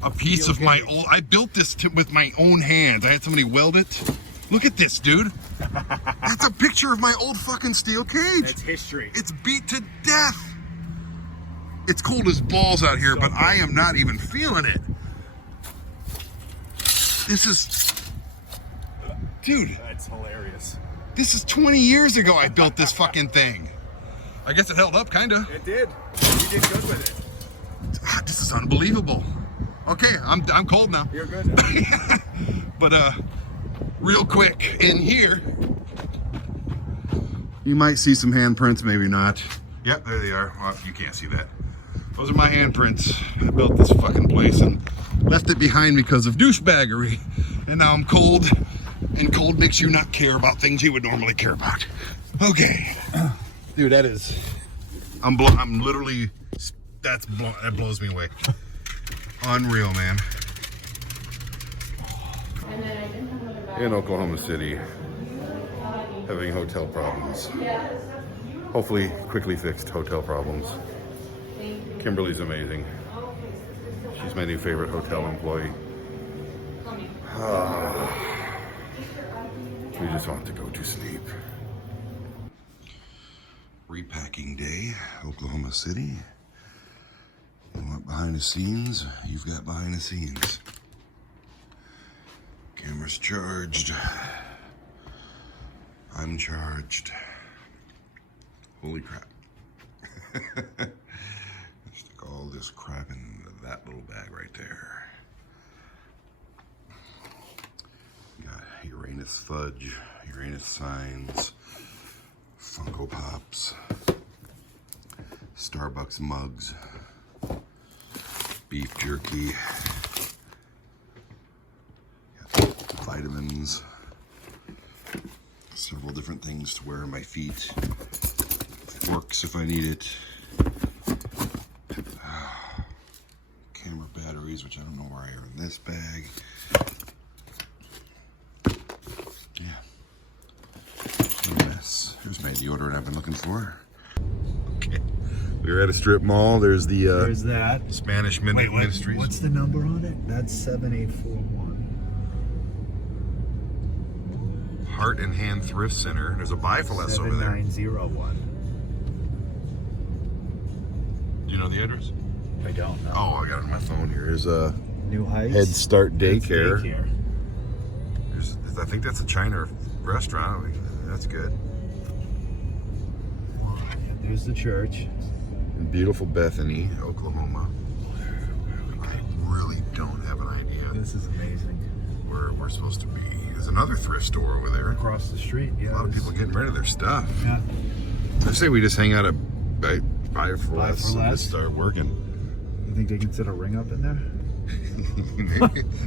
A piece of my old, I built this with my own hands. I had somebody weld it. Look at this, dude. That's a picture of my old fucking steel cage. That's history. It's beat to death. It's cold as balls out here, but I am not even feeling it. This is, dude, That's hilarious. this is 20 years ago I built this fucking thing. I guess it held up, kinda. It did. You did good with it. This is unbelievable. Okay, I'm cold now. You're good. But real quick, in here, you might see some handprints, maybe not. Yep, there they are. Well, you can't see that. Those are my handprints. I built this fucking place and left it behind because of douchebaggery. And now I'm cold, and cold makes you not care about things you would normally care about. Okay, dude, that is. I'm literally. That blows me away. Unreal, man. In Oklahoma City, having hotel problems. Hopefully, quickly fixed hotel problems. Kimberly's amazing. She's my new favorite hotel employee. We just want to go to sleep. Repacking day, Oklahoma City. You want behind the scenes? You've got behind the scenes. Camera's charged. I'm charged. Holy crap. Stick all this crap in that little bag right there. Got Uranus fudge, Uranus signs, Funko Pops, Starbucks mugs, beef jerky, vitamins, several different things to wear on my feet, forks if I need it, camera batteries, which I don't know where I are in this bag. Yeah, no mess. Here's my deodorant I've been looking for. Okay, we're at a strip mall. There's the There's that. Spanish Wait, Ministries. what's the number on it? That's 7841. Heart and Hand Thrift Center. There's a buy for less over there. 7901. Do you know the address? I don't know. Oh, I got it on my phone here. There's a New Heights. Head Start It's Daycare. daycare. I think that's a China restaurant. That's good. There's the church. In beautiful Bethany, Oklahoma. I really don't have an idea This is amazing. where we're supposed to be. There's another thrift store over there. Across the street, yeah. A lot of people getting rid of their stuff. Yeah. I say we just hang out at buy for less and less. just start working. You think they can set a ring up in there?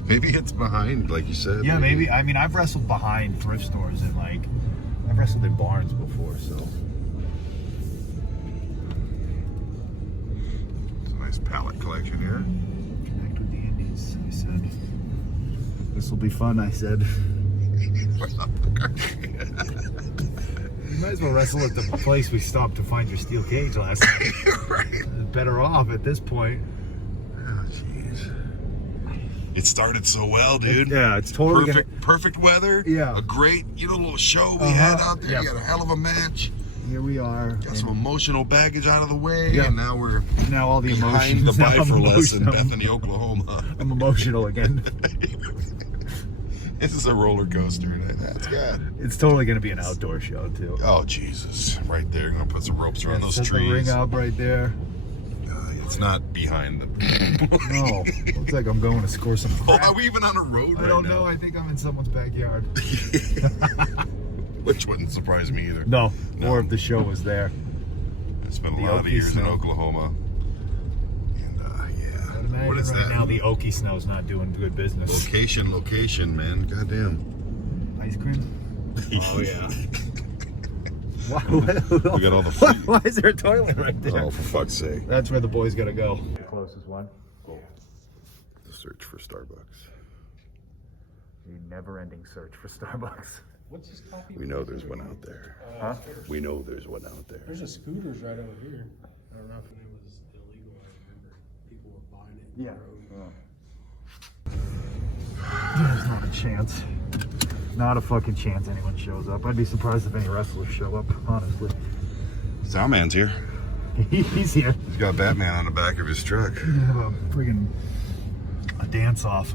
maybe it's behind, like you said. Yeah, maybe. I mean, I've wrestled behind thrift stores and I've wrestled in barns before, so. It's a nice pallet collection here. Connect with the Indies, I said. This will be fun, I said. You might as well wrestle at the place we stopped to find your steel cage last night. Right. Better off at this point. Oh, jeez. It started so well, dude. It's totally perfect weather. Yeah. A great, little show we had out there. Yeah. You got a hell of a match. Here we are. Got some emotional baggage out of the way, Yeah. and now we're Now all the behind emotions. the Now buy I'm for less in emotional. Bethany, Oklahoma. I'm emotional again. This is a roller coaster. That's good. It's totally going to be an outdoor show, too. Oh, Jesus. Right there. Gonna put some ropes around those set trees. the ring up right there. It's not behind them. No, looks like I'm going to score some Oh, crap. are we even on a road I right don't now? know. I think I'm in someone's backyard. Which wouldn't surprise me either. No, No. or if the show was there. I spent a The lot of Okie years in snow. Oklahoma. And, I'd imagine What is right that? now the Okie snow's not doing good business. Location, man. Goddamn. Ice cream? Oh, yeah. Wow. We got all the food. Why is there a toilet right there? Oh, for fuck's sake. That's where the boys gotta go. The closest one. Cool. The search for Starbucks. The never-ending search for Starbucks. What's this coffee? We know there's one out there. Huh? We know there's one out there. There's a Scooters right over here. I don't know if it was illegal. I remember people were buying it. Yeah. Oh. There's not a chance. Not a fucking chance anyone shows up. I'd be surprised if any wrestlers show up, honestly. Soundman's here. He's here. He's got Batman on the back of his truck. We're gonna have a friggin' a dance off.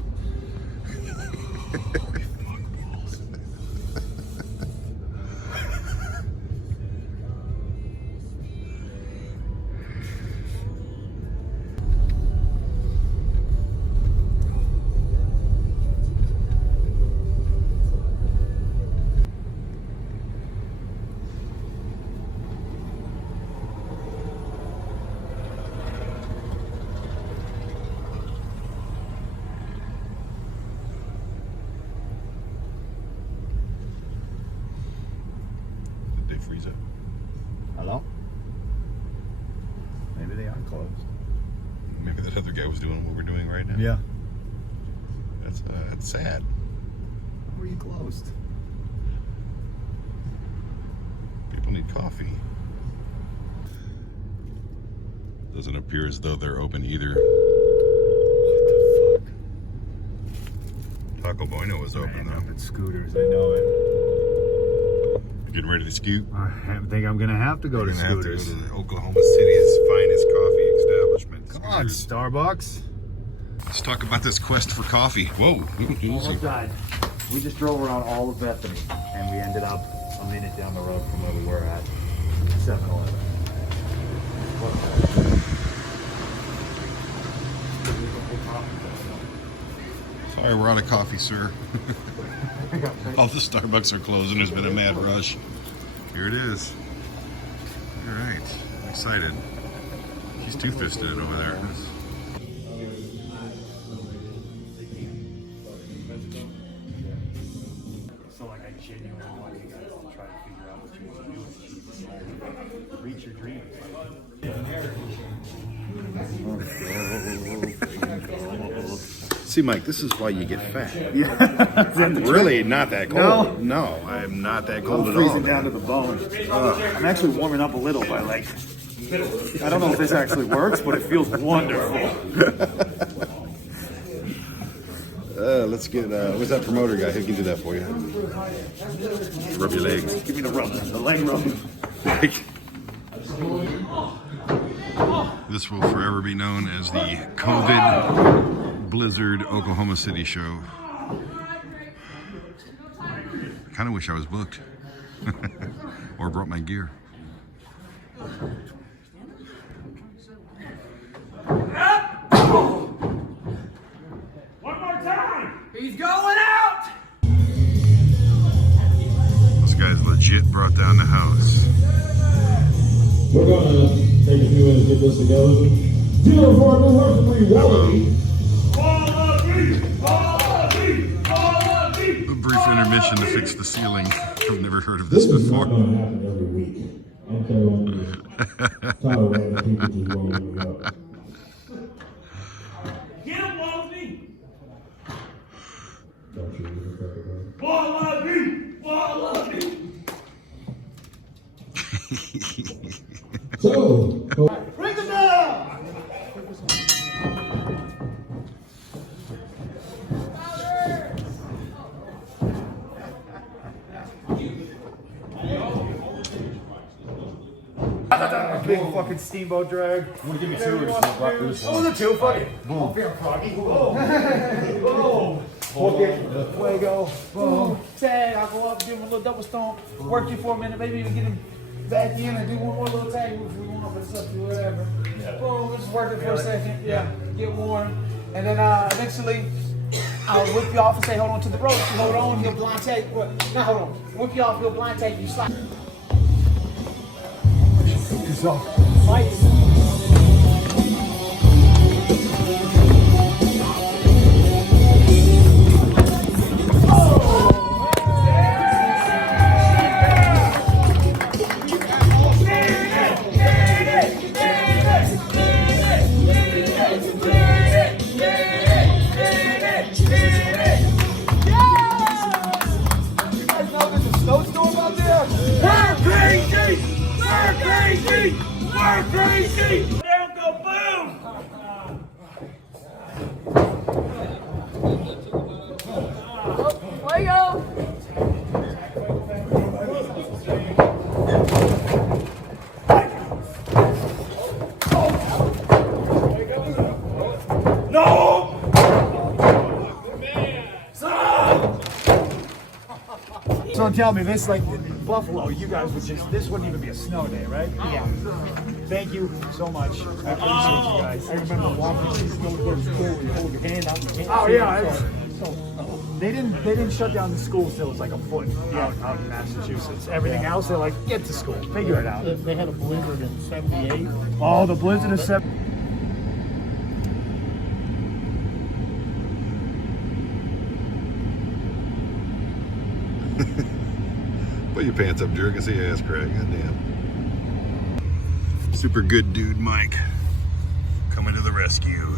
other guy was doing what we're doing right now. Yeah. That's sad. Where are you closed? People need coffee. Doesn't appear as though they're open either. What the fuck? Taco Bueno was open though. Up at Scooters, I know it. Getting ready to scoot. I think I'm gonna have to go to We're gonna have to go Scooters. to the Oklahoma City's finest coffee establishment. Come on, Starbucks. Let's talk about this quest for coffee. Whoa. Almost died. We just drove around all of Bethany, and we ended up a minute down the road from where we were at 7-Eleven. Sorry, we're out of coffee, sir. All the Starbucks are closing. There's been a mad rush. Here it is. All right. I'm excited. She's two-fisted it over there. So, like, I genuinely want you guys to try to figure out what you want to do with Jesus. Reach your dreams. See, Mike, this is why you get fat. Yeah. I'm really not that cold. No, I'm not that cold I'm at all. freezing down to the bone. I'm actually warming up a little by like, I don't know if this actually works, but it feels wonderful. Let's get, where's that promoter guy? Who can do that for you? Rub your legs. Give me the rub, the leg rub. This will forever be known as the COVID Blizzard Oklahoma City show. I kind of wish I was booked or brought my gear. One more time! He's going out! This guy's legit brought down the house. We're gonna take a few minutes to get this together. 041 reality. A brief intermission to fix the ceiling. I've never heard of this before. This is not gonna happen every week. I'm telling you. Tired of letting people just rolling me up. Get him, Walsby! Don't you even think about it. Walsby! So, Bring them down! Big fucking steamboat drag. I'm gonna give me two or just rock this Oh, the two, fuck it. Boom. The fuego. Boom. Tag. I'll go up, give him a little double stomp, work you for a minute, maybe even get him back in and do one more little tag if we want, but it's up to you, whatever. Boom, we'll just work it for a second. Yeah, get warm. And then eventually I'll whip you off and say, hold on to the rope. You hold on, he'll blind tag. Not hold on. Whip you off, he'll blind tag you. Slide. Fights. We're crazy! Down go boom! Fuego! No! So tell me, this like Buffalo, you guys would just, this wouldn't even be a snow day, right? Yeah. Thank you so much. I appreciate you guys. I remember walking to school to school and you hold your hand out. Oh yeah. They didn't shut down the schools till it was like a foot out in Massachusetts. Everything else, they're like, get to school, figure it out. They had a blizzard in '78. Oh, the blizzard is 7. Put your pants up, jerk. I see your ass crack. Goddamn. Super good dude, Mike. Coming to the the rescue.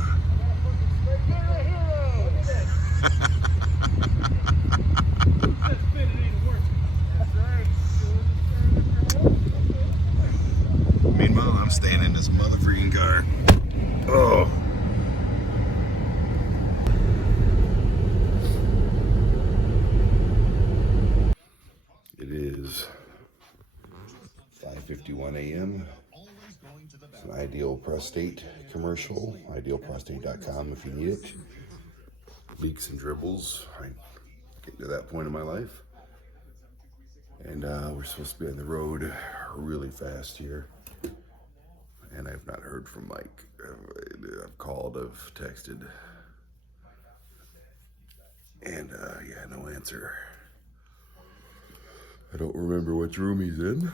Meanwhile, I'm staying in this mother freaking car. Oh. It is 5:51 a.m. It's an Ideal Prostate commercial. Idealprostate.com if you need it. Leaks and dribbles. I'm getting to that point in my life. And we're supposed to be on the road really fast here. And I've not heard from Mike. I've called, I've texted. And yeah, no answer. I don't remember which room he's in.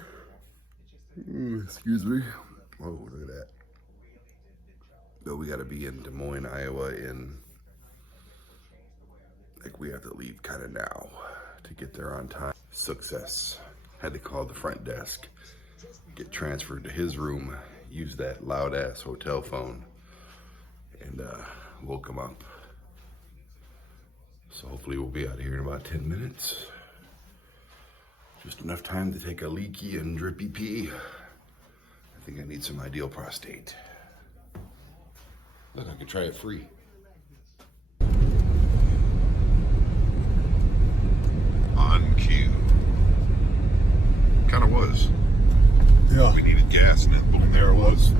Excuse me. Oh, look at that. But we gotta be in Des Moines, Iowa like we have to leave kind of now to get there on time. Success. Had to call the front desk, get transferred to his room, use that loud ass hotel phone, and woke him up. So hopefully we'll be out of here in about 10 minutes. Just enough time to take a leaky and drippy pee. I think I need some Ideal Prostate. Look, I could try it free. On cue. Kind of was. Yeah. We needed gas and that, boom, there it was.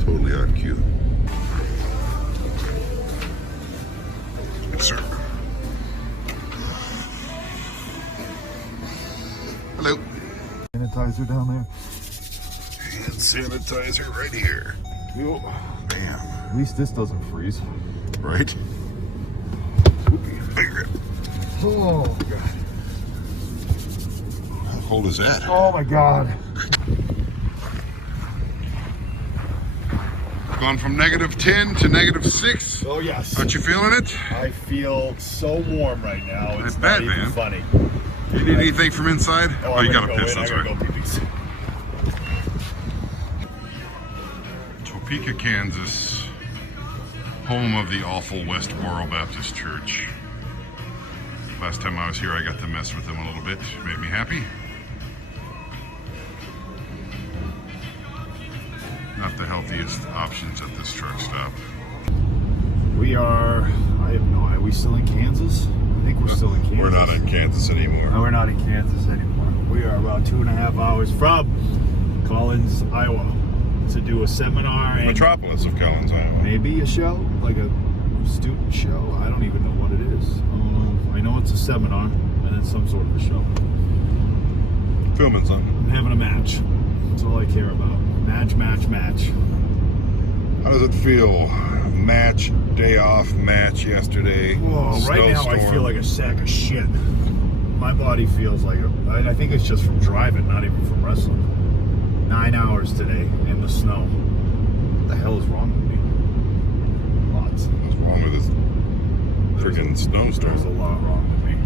Totally on cue. Yes, sir. Hello. Sanitizer down there. Hand sanitizer right here. Yo. Bam. At least this doesn't freeze. Right? Big grip. Oh, God. How cold is that? Oh, my God. Gone from -10 to -6. Oh, yes. Aren't you feeling it? I feel so warm right now. It's I bet, not even man. funny. You need anything from inside? Oh, you I'm gotta gonna go piss, in. that's I gotta right. go pee-pees. Topeka, Kansas, home of the awful Westboro Baptist Church. Last time I was here, I got to mess with them a little bit. Made me happy. Not the healthiest options at this truck stop. We are, I have no idea, are we still in Kansas? I think we're still in Kansas. We're not in Kansas anymore. No, we're not in Kansas anymore. We are about 2.5 hours from Collins, Iowa, to do a seminar. And Metropolis of Collins, Iowa. maybe a show, like a student show. I don't even know what it is. I know it's a seminar and it's some sort of a show. Filming something. I'm having a match. That's all I care about. Match, match, match. How does it feel? Match, day off, match yesterday. Whoa, right now I feel like a sack of shit. My body feels like I think it's just from driving, not even from wrestling. 9 hours today in the snow. What the hell is wrong with me? Lots. What's wrong with this freaking snowstorm? There's a lot wrong with me.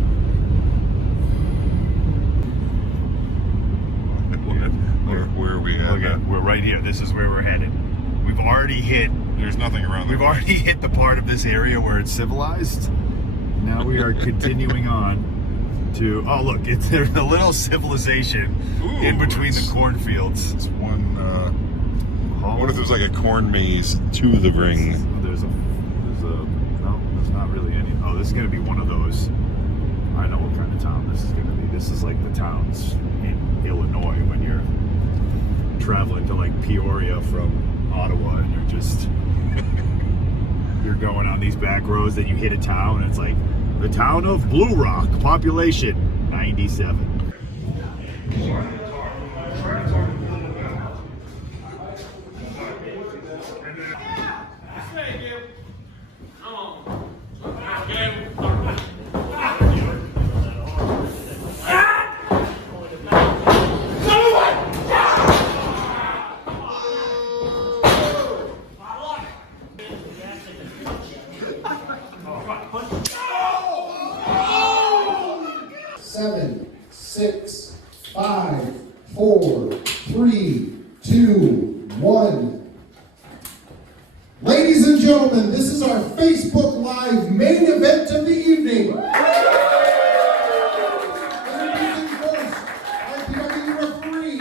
Where are we at? Okay, we're right here. This is where we're headed. We've already hit. There's nothing around there. We've already hit the part of this area where it's civilized. Now we are continuing on to. Oh, look! There's a little civilization in between the cornfields. It's one. What if there's like a corn maze to the ring? There's a. No, there's not really any. Oh, this is gonna be one of those. I know what kind of town this is gonna be. This is like the towns in Illinois when you're traveling to like Peoria from Ottawa and you're just you're going on these back roads, then you hit a town and it's like the town of Blue Rock, population 97. Seven, 6, 5, 4, 3, 2, 1. Ladies gentlemen, this is our Facebook Live main event of the evening. Introducing first, IPW referee,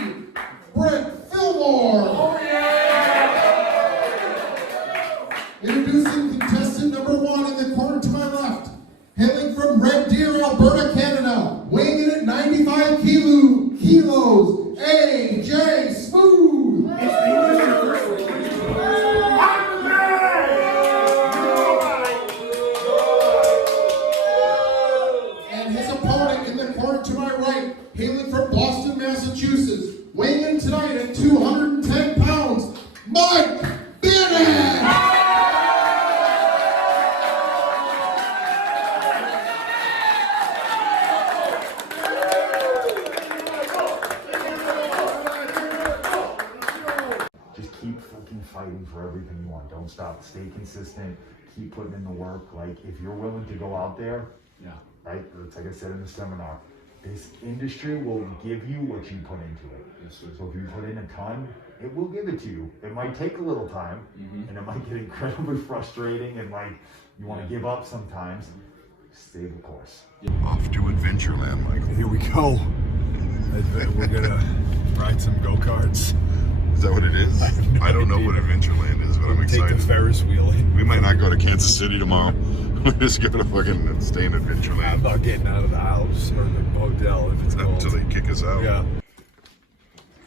Brent Fillmore. Introducing contestant number 1 in the corner to my left, hailing from Red Deer, Alberta, Canada, weighing in at 95 kilos, AJ Smooth. And his opponent in the corner to my right, hailing from Boston, Massachusetts, weighing in tonight at 210 pounds, Mike Bennett. Keep fucking fighting for everything you want. Don't stop. Stay consistent. Keep putting in the work. Like, if you're willing to go out there, right? It's like I said in the seminar, this industry will give you what you put into it. So if you put in a ton, it will give it to you. It might take a little time, and it might get incredibly frustrating, and like you want to give up sometimes. Stay the course. Off to Adventureland, Michael. Here we go. We're gonna ride some go-karts. Is that what it is? I don't know what Adventureland is, but I'm excited. Take the Ferris wheel in. We might not go to Kansas City tomorrow. We're just gonna fucking stay in Adventureland. I'm not getting out of the house or the hotel if it's cold. Until they kick us out. Yeah.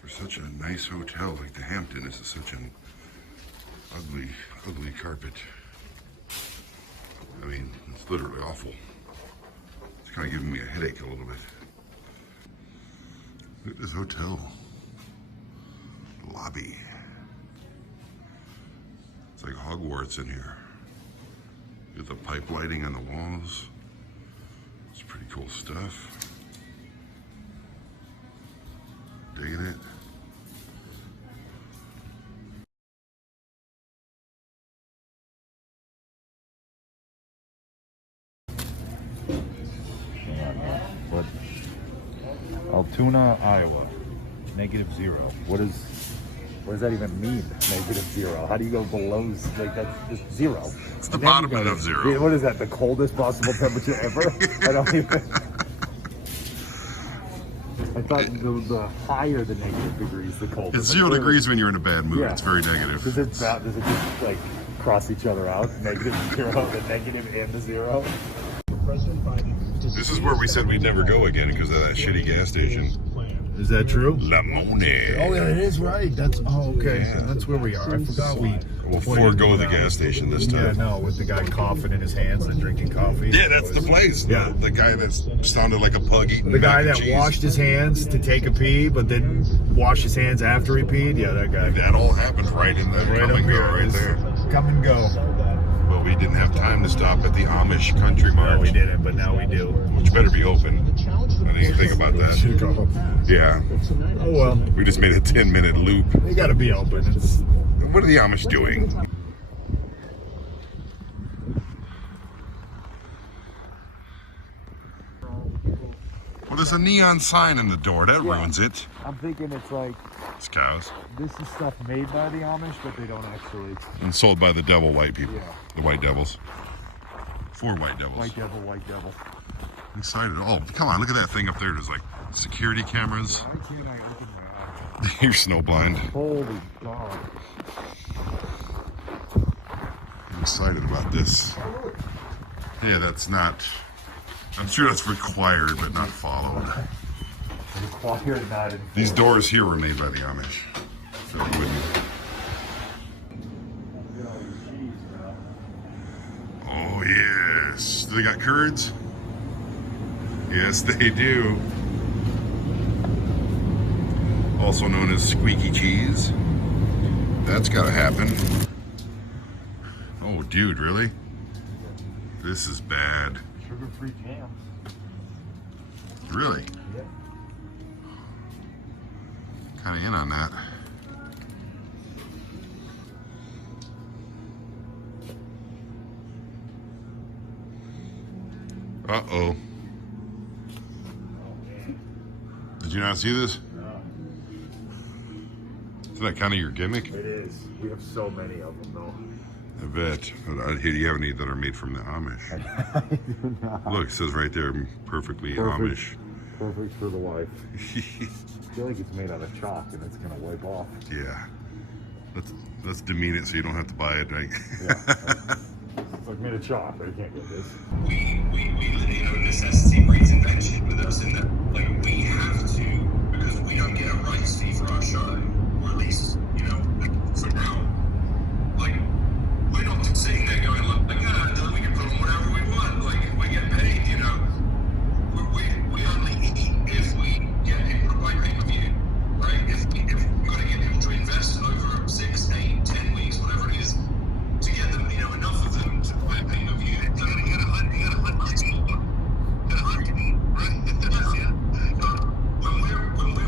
For such a nice hotel like the Hampton, this is such an ugly, ugly carpet. I mean, it's literally awful. It's kind of giving me a headache a little bit. Look at this hotel lobby. It's like Hogwarts in here. Get the pipe lighting on the walls. It's pretty cool stuff. Digging it. What? Altoona, Iowa. -0. What does that even mean? -0. How do you go below? Like, that's just 0. It's the bottom end of 0. What is that? The coldest possible temperature ever? I don't even. I thought the higher the negative degrees, the colder. It's 0 degrees when you're in a bad mood. Yeah. It's very negative. Does it just like cross each other out? -0, the negative and the 0. This is where we said we'd never go again because of that shitty gas station. Is that true? Lamone. Oh yeah, it is right. That's okay. Yeah. That's where we are. I forgot We'll forego the gas station this time. Yeah, no, with the guy coughing in his hands and drinking coffee. Yeah, that's the place. Yeah, the guy that sounded like a pug eating. The guy that cheese. washed his hands to take a pee, but didn't wash his hands after he peed. Yeah, that guy. That all happened right in the come and go right there. Come and go. But we didn't have time to stop at the Amish Country Mart. No, we didn't, but now we do. Which better be open. I didn't think about that. Yeah. Oh well. We just made a 10-minute loop. They gotta be open. What are the Amish doing? Well, there's a neon sign in the door. That ruins it. I'm thinking it's like... It's cows. This is stuff made by the Amish, but they don't actually... And sold by the devil white people. Yeah. The white devils. 4 white devils. White devil, white devil. I'm excited. Oh, come on. Look at that thing up there. There's like security cameras. Why can't I open my eyes? You're snowblind. Holy God. I'm excited about this. Yeah, that's not... I'm sure that's required, but not followed. Required, not enforced. These doors here were made by the Amish. So they wouldn't. Oh, yes. Do they got curds? Yes, they do. Also known as squeaky cheese. That's gotta happen. Oh, dude, really? This is bad. Sugar-free jams. Really? Yeah. Kind of in on that. Uh-oh. Did you not see this? No. Isn't that kind of your gimmick? It is. We have so many of them, though. I bet. But do you have any that are made from the Amish? Look, it says right there, perfectly Amish. Perfect for the wife. I feel like it's made out of chalk and it's gonna wipe off. Yeah. Let's demean it so you don't have to buy it. Right? Yeah. It's like made of chalk, but you can't get this. We you know, necessity breeds invention with us in that, like, we have to, because we don't get a rights fee for our show, or at least, you know, for now. Like, we're not just sitting there going, look, like, then we can put on whatever we want, like, we get paid, you know. We only eat if we get people to buy pay-per-view, right? If we've got to get people to invest over 6, 8, 10 weeks, whatever it is, to get them, you know, enough of them to buy pay-per-view, you gotta hunt more. You gotta hunt more, right? Yeah.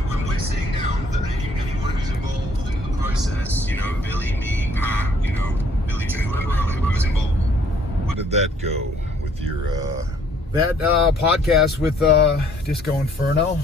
When we're sitting down, that anyone who's involved in the process, you know, Billy, me, Pat, you know, Billy, whoever's involved. How did that go with your That podcast with Disco Inferno,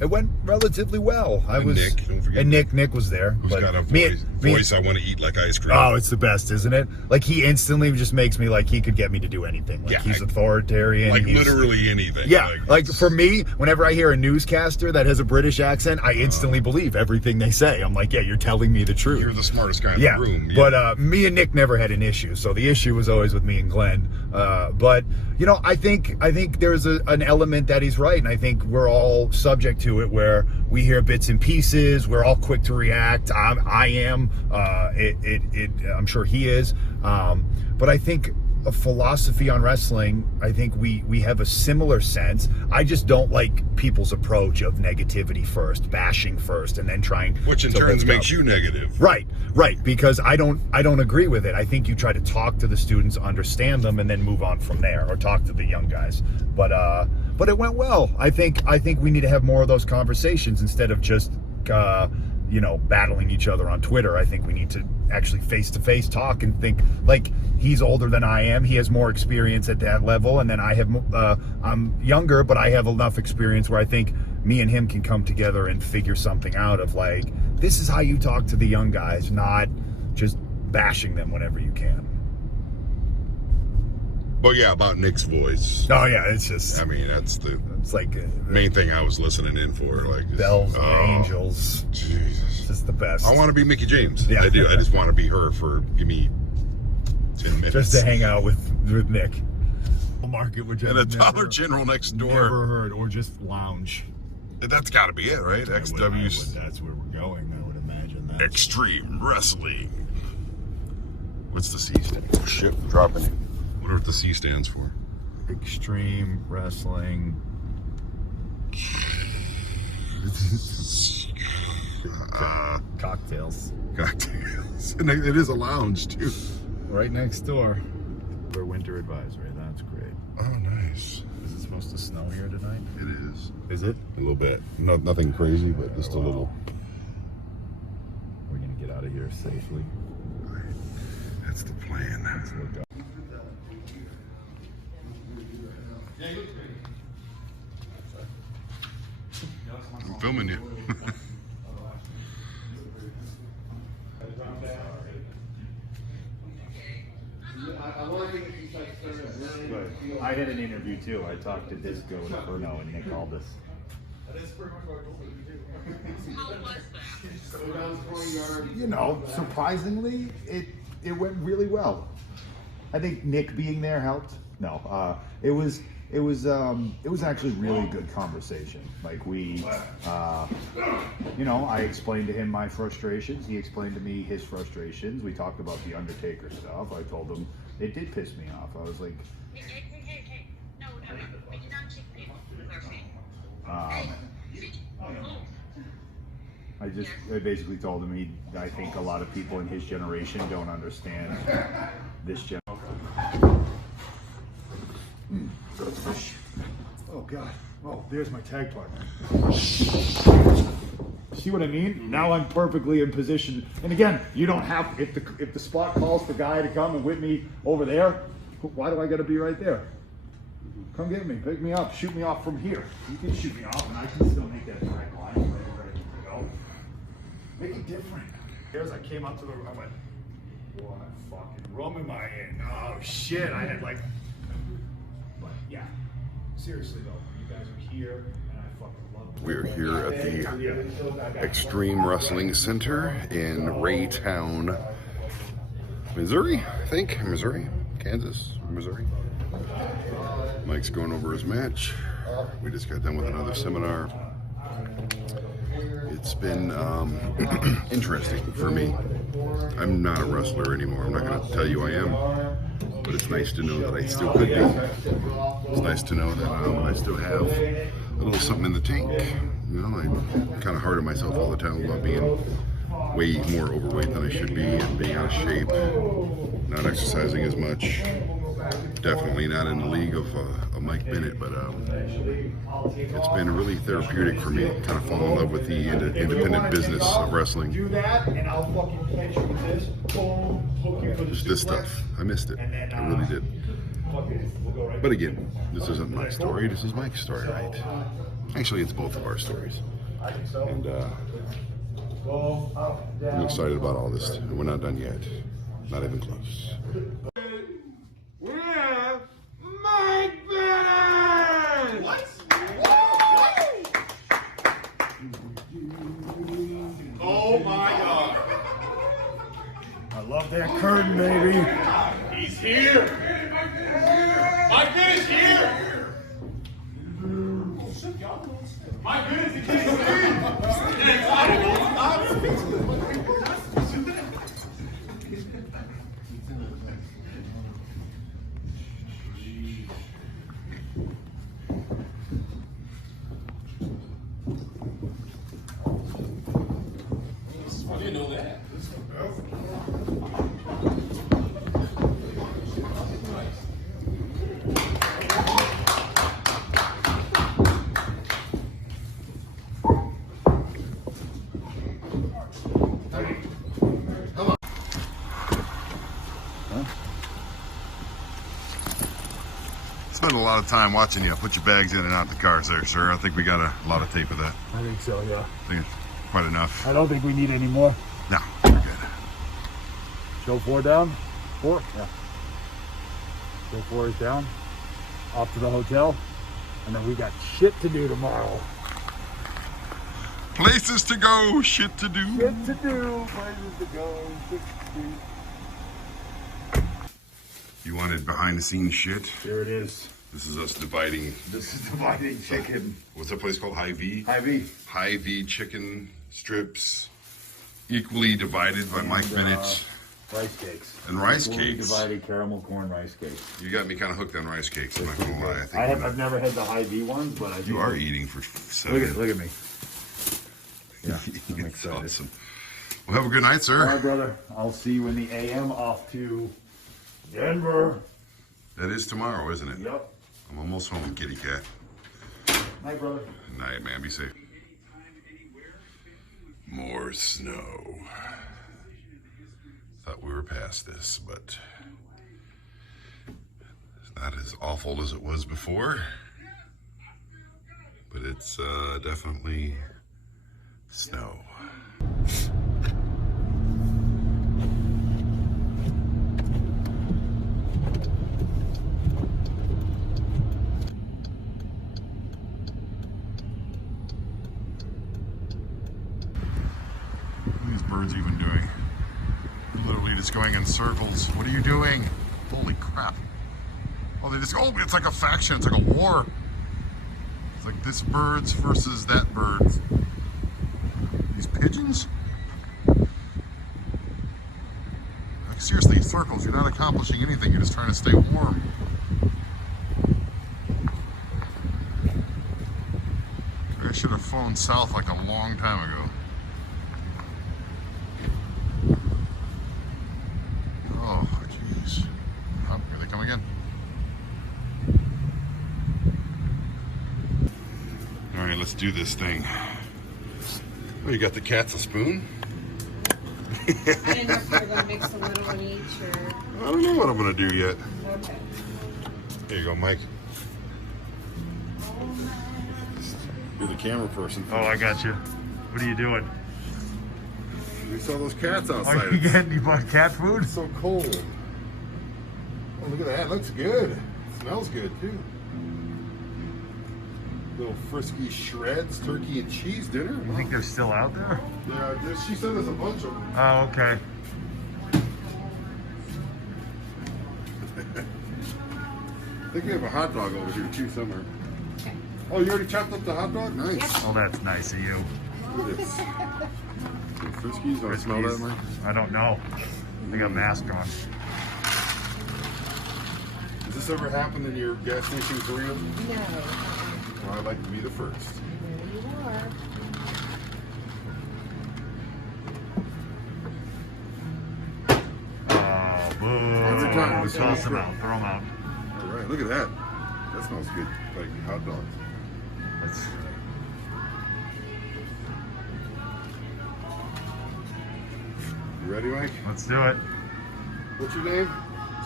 it went relatively well. Nick, don't forget Nick was there. Who's got a voice I want to eat like ice cream. Oh, it's the best, isn't it? Like, he instantly just makes me like he could get me to do anything. Like, he's authoritarian. Like, literally anything. Yeah, like for me, whenever I hear a newscaster that has a British accent, I instantly believe everything they say. I'm like, yeah, you're telling me the truth. You're the smartest guy in the room. Yeah. But me and Nick never had an issue, so the issue was always with me and Glenn. But you know, I think there's an element that he's right, and I think we're all subject to it, where we hear bits and pieces. We're all quick to react. I am. I'm sure he is. But I think a philosophy on wrestling, I think we have a similar sense. I just don't like people's approach of negativity first, bashing first, and then trying, which in turn makes you negative. Right, because I don't agree with it. I think you try to talk to the students, understand them, and then move on from there, or talk to the young guys. But it went well. I think we need to have more of those conversations instead of just you know, battling each other on Twitter. I think we need to actually face-to-face talk and think, like, he's older than I am. He has more experience at that level, and then I have, I'm younger, but I have enough experience where I think me and him can come together and figure something out of, like, this is how you talk to the young guys, not just bashing them whenever you can. But yeah, about Nick's voice. Oh yeah, it's just, I mean, it's like main thing I was listening in for. Like, bells and angels. Jesus, it's just the best. I want to be Mickey James. Yeah, I do. I just want to be her for, give me 10 minutes. Just to hang out with Nick. Market, which and a Dollar General next door. Never heard, or just lounge. That's got to be it, right? XW's. That's where we're going. I would imagine that. Extreme Wrestling. What's the C stand? Oh shit, I'm dropping it. I wonder what the C stands for. Extreme Wrestling. Cocktails. Cocktails. And it is a lounge too. Right next door. For winter advisory. That's great. Oh, nice. Is it supposed to snow here tonight? It is. Is it? A little bit. Nothing crazy, but just a little. We're gonna get out of here safely. That's the plan. Let's look up. I'm filming you. I had an interview too. I talked to Disco Inferno and Nick Aldis. You know, surprisingly, it went really well. I think Nick being there helped. No, it was actually really good conversation. Like, we, you know, I explained to him my frustrations. He explained to me his frustrations. We talked about the Undertaker stuff. I told him it did piss me off. I was like, Hey. No, we did not kick people. I basically told him I think a lot of people in his generation don't understand this generation. Oh God. Oh, there's my tag partner. See what I mean? Now I'm perfectly in position. And again, you don't have, if the spot calls for Guy to come and whip me over there, why do I gotta be right there? Come get me, pick me up, shoot me off from here. You can shoot me off and I can still make that track line ready to go. Make it different. As I came up to I went, What fucking room am I in? Oh shit, I had like, but yeah, seriously though, you guys are here and I fucking love it. We're here at the Extreme Wrestling Center in Raytown, Missouri, I think. Missouri? Kansas? Missouri? Mike's going over his match. We just got done with another seminar. It's been interesting for me. I'm not a wrestler anymore. I'm not going to tell you I am, but it's nice to know that I still could be. It's nice to know that I still have a little something in the tank. You know, I'm kind of hard on myself all the time about being way more overweight than I should be and being out of shape, not exercising as much. Definitely not in the league of Mike Bennett, but it's been really therapeutic for me. Kind of fall in love with the independent business of wrestling. Just this stuff. I missed it. I really did. But again, this isn't my story. This is Mike's story, right? Actually, it's both of our stories. And I'm excited about all this. And we're not done yet. Not even close. We have Mike Bennett! What? Oh my God. I love that curtain, baby. He's here. Mike Bennett's here. Mike Bennett's in I didn't know that. Spent a lot of time watching you put your bags in and out the cars there, sir. I think we got a lot of tape of that. I think so, yeah. I think it's quite enough. I don't think we need any more. No, we're good. Show 4 down. 4? Yeah. Show 4 is down. Off to the hotel. And then we got shit to do tomorrow. Places to go, shit to do. Shit to do, places to go, shit to do. You wanted behind the scenes shit? Here it is. This is us dividing. This is dividing chicken. What's that place called? High V? High V. High V chicken strips, equally divided by Mike Bennett. Rice cakes. And rice Equally cakes. divided caramel corn rice cakes. You got me kind of hooked on rice cakes, I'm not gonna lie. I've never had the High V ones, but I do. You are eating for 7. Look at me. Yeah, I'm It's excited. awesome. Well, have a good night, sir. All right, brother. I'll see you in the AM off to Denver. That is tomorrow, isn't it? Yep. I'm almost home, kitty cat. Night, brother. Night, man. Be safe. More snow. Thought we were past this, but it's not as awful as it was before. But it's definitely snow. What are these birds even doing? They're literally just going in circles. What are you doing? Holy crap. Oh, they just, oh, it's like a faction. It's like a war. It's like this birds versus that birds. These pigeons? Like seriously, circles. You're not accomplishing anything. You're just trying to stay warm. I should have flown south like a long time ago. Oh, jeez. Oh, here they come again. All right, let's do this thing. Oh, you got the cats a spoon? I didn't know if you were going to mix a little in each or... I don't know what I'm going to do yet. Okay. Here you go, Mike. You're the camera person. Oh, I got you. What are you doing? We saw those cats Are outside. you bought cat food? It's so cold. Oh, look at that. It looks good. It smells good, too. Little frisky shreds, turkey and cheese dinner. You think they're still out there? Yeah, she sent us a bunch of them. Oh, okay. I think we have a hot dog over here, too, somewhere. Oh, you already chopped up the hot dog? Nice. Oh, that's nice of you. Look at this. Friskies? Don't smell that, Mike? I don't know. They got a mask on. Has this ever happened in your gas station career? No. Well, I'd like to be the first. There you are. Oh, boo. Every time we Toss them out. Throw them out. All right, look at that. That smells good, like hot dogs. That's... You ready, Mike? Let's do it. What's your name?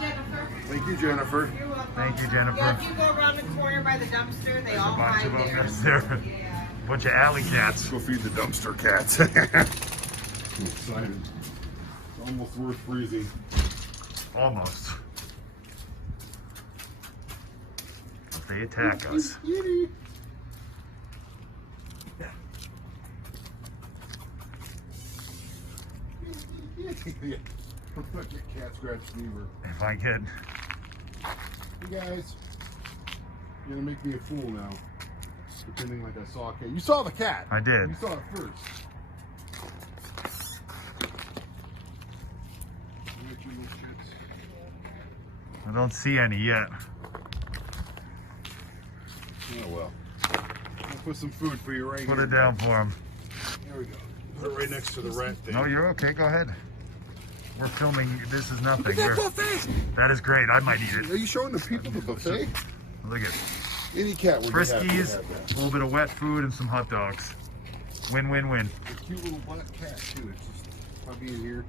Jennifer. Thank you, Jennifer. You're welcome. Thank you, Jennifer. Yeah, if you go around the corner by the dumpster, they all Bunch hide of them. there. That's there. Yeah. Bunch of alley cats. Go feed the dumpster cats. I'm excited. It's almost worth freezing. Almost. If they attack us. Yeah. Look, your cat scratched fever. If I could. You guys, you're gonna make me a fool now. Pretending like I saw a cat. You saw the cat. I did. You saw it first. Look, you little shits. I don't see any yet. Oh well. I'll put some food for you right here. Put it down for him. There we go. Put it right next to the rat thing. No, you're okay. Go ahead. We're filming. This is nothing. Look at that We're- buffet. That is great. I might eat it. Are you showing the people the buffet? Look at Any cat would be happy to Friskies, have that. a little bit of wet food, and some hot dogs. Win, win, win. A cute little black cat too. It's just puppy in here.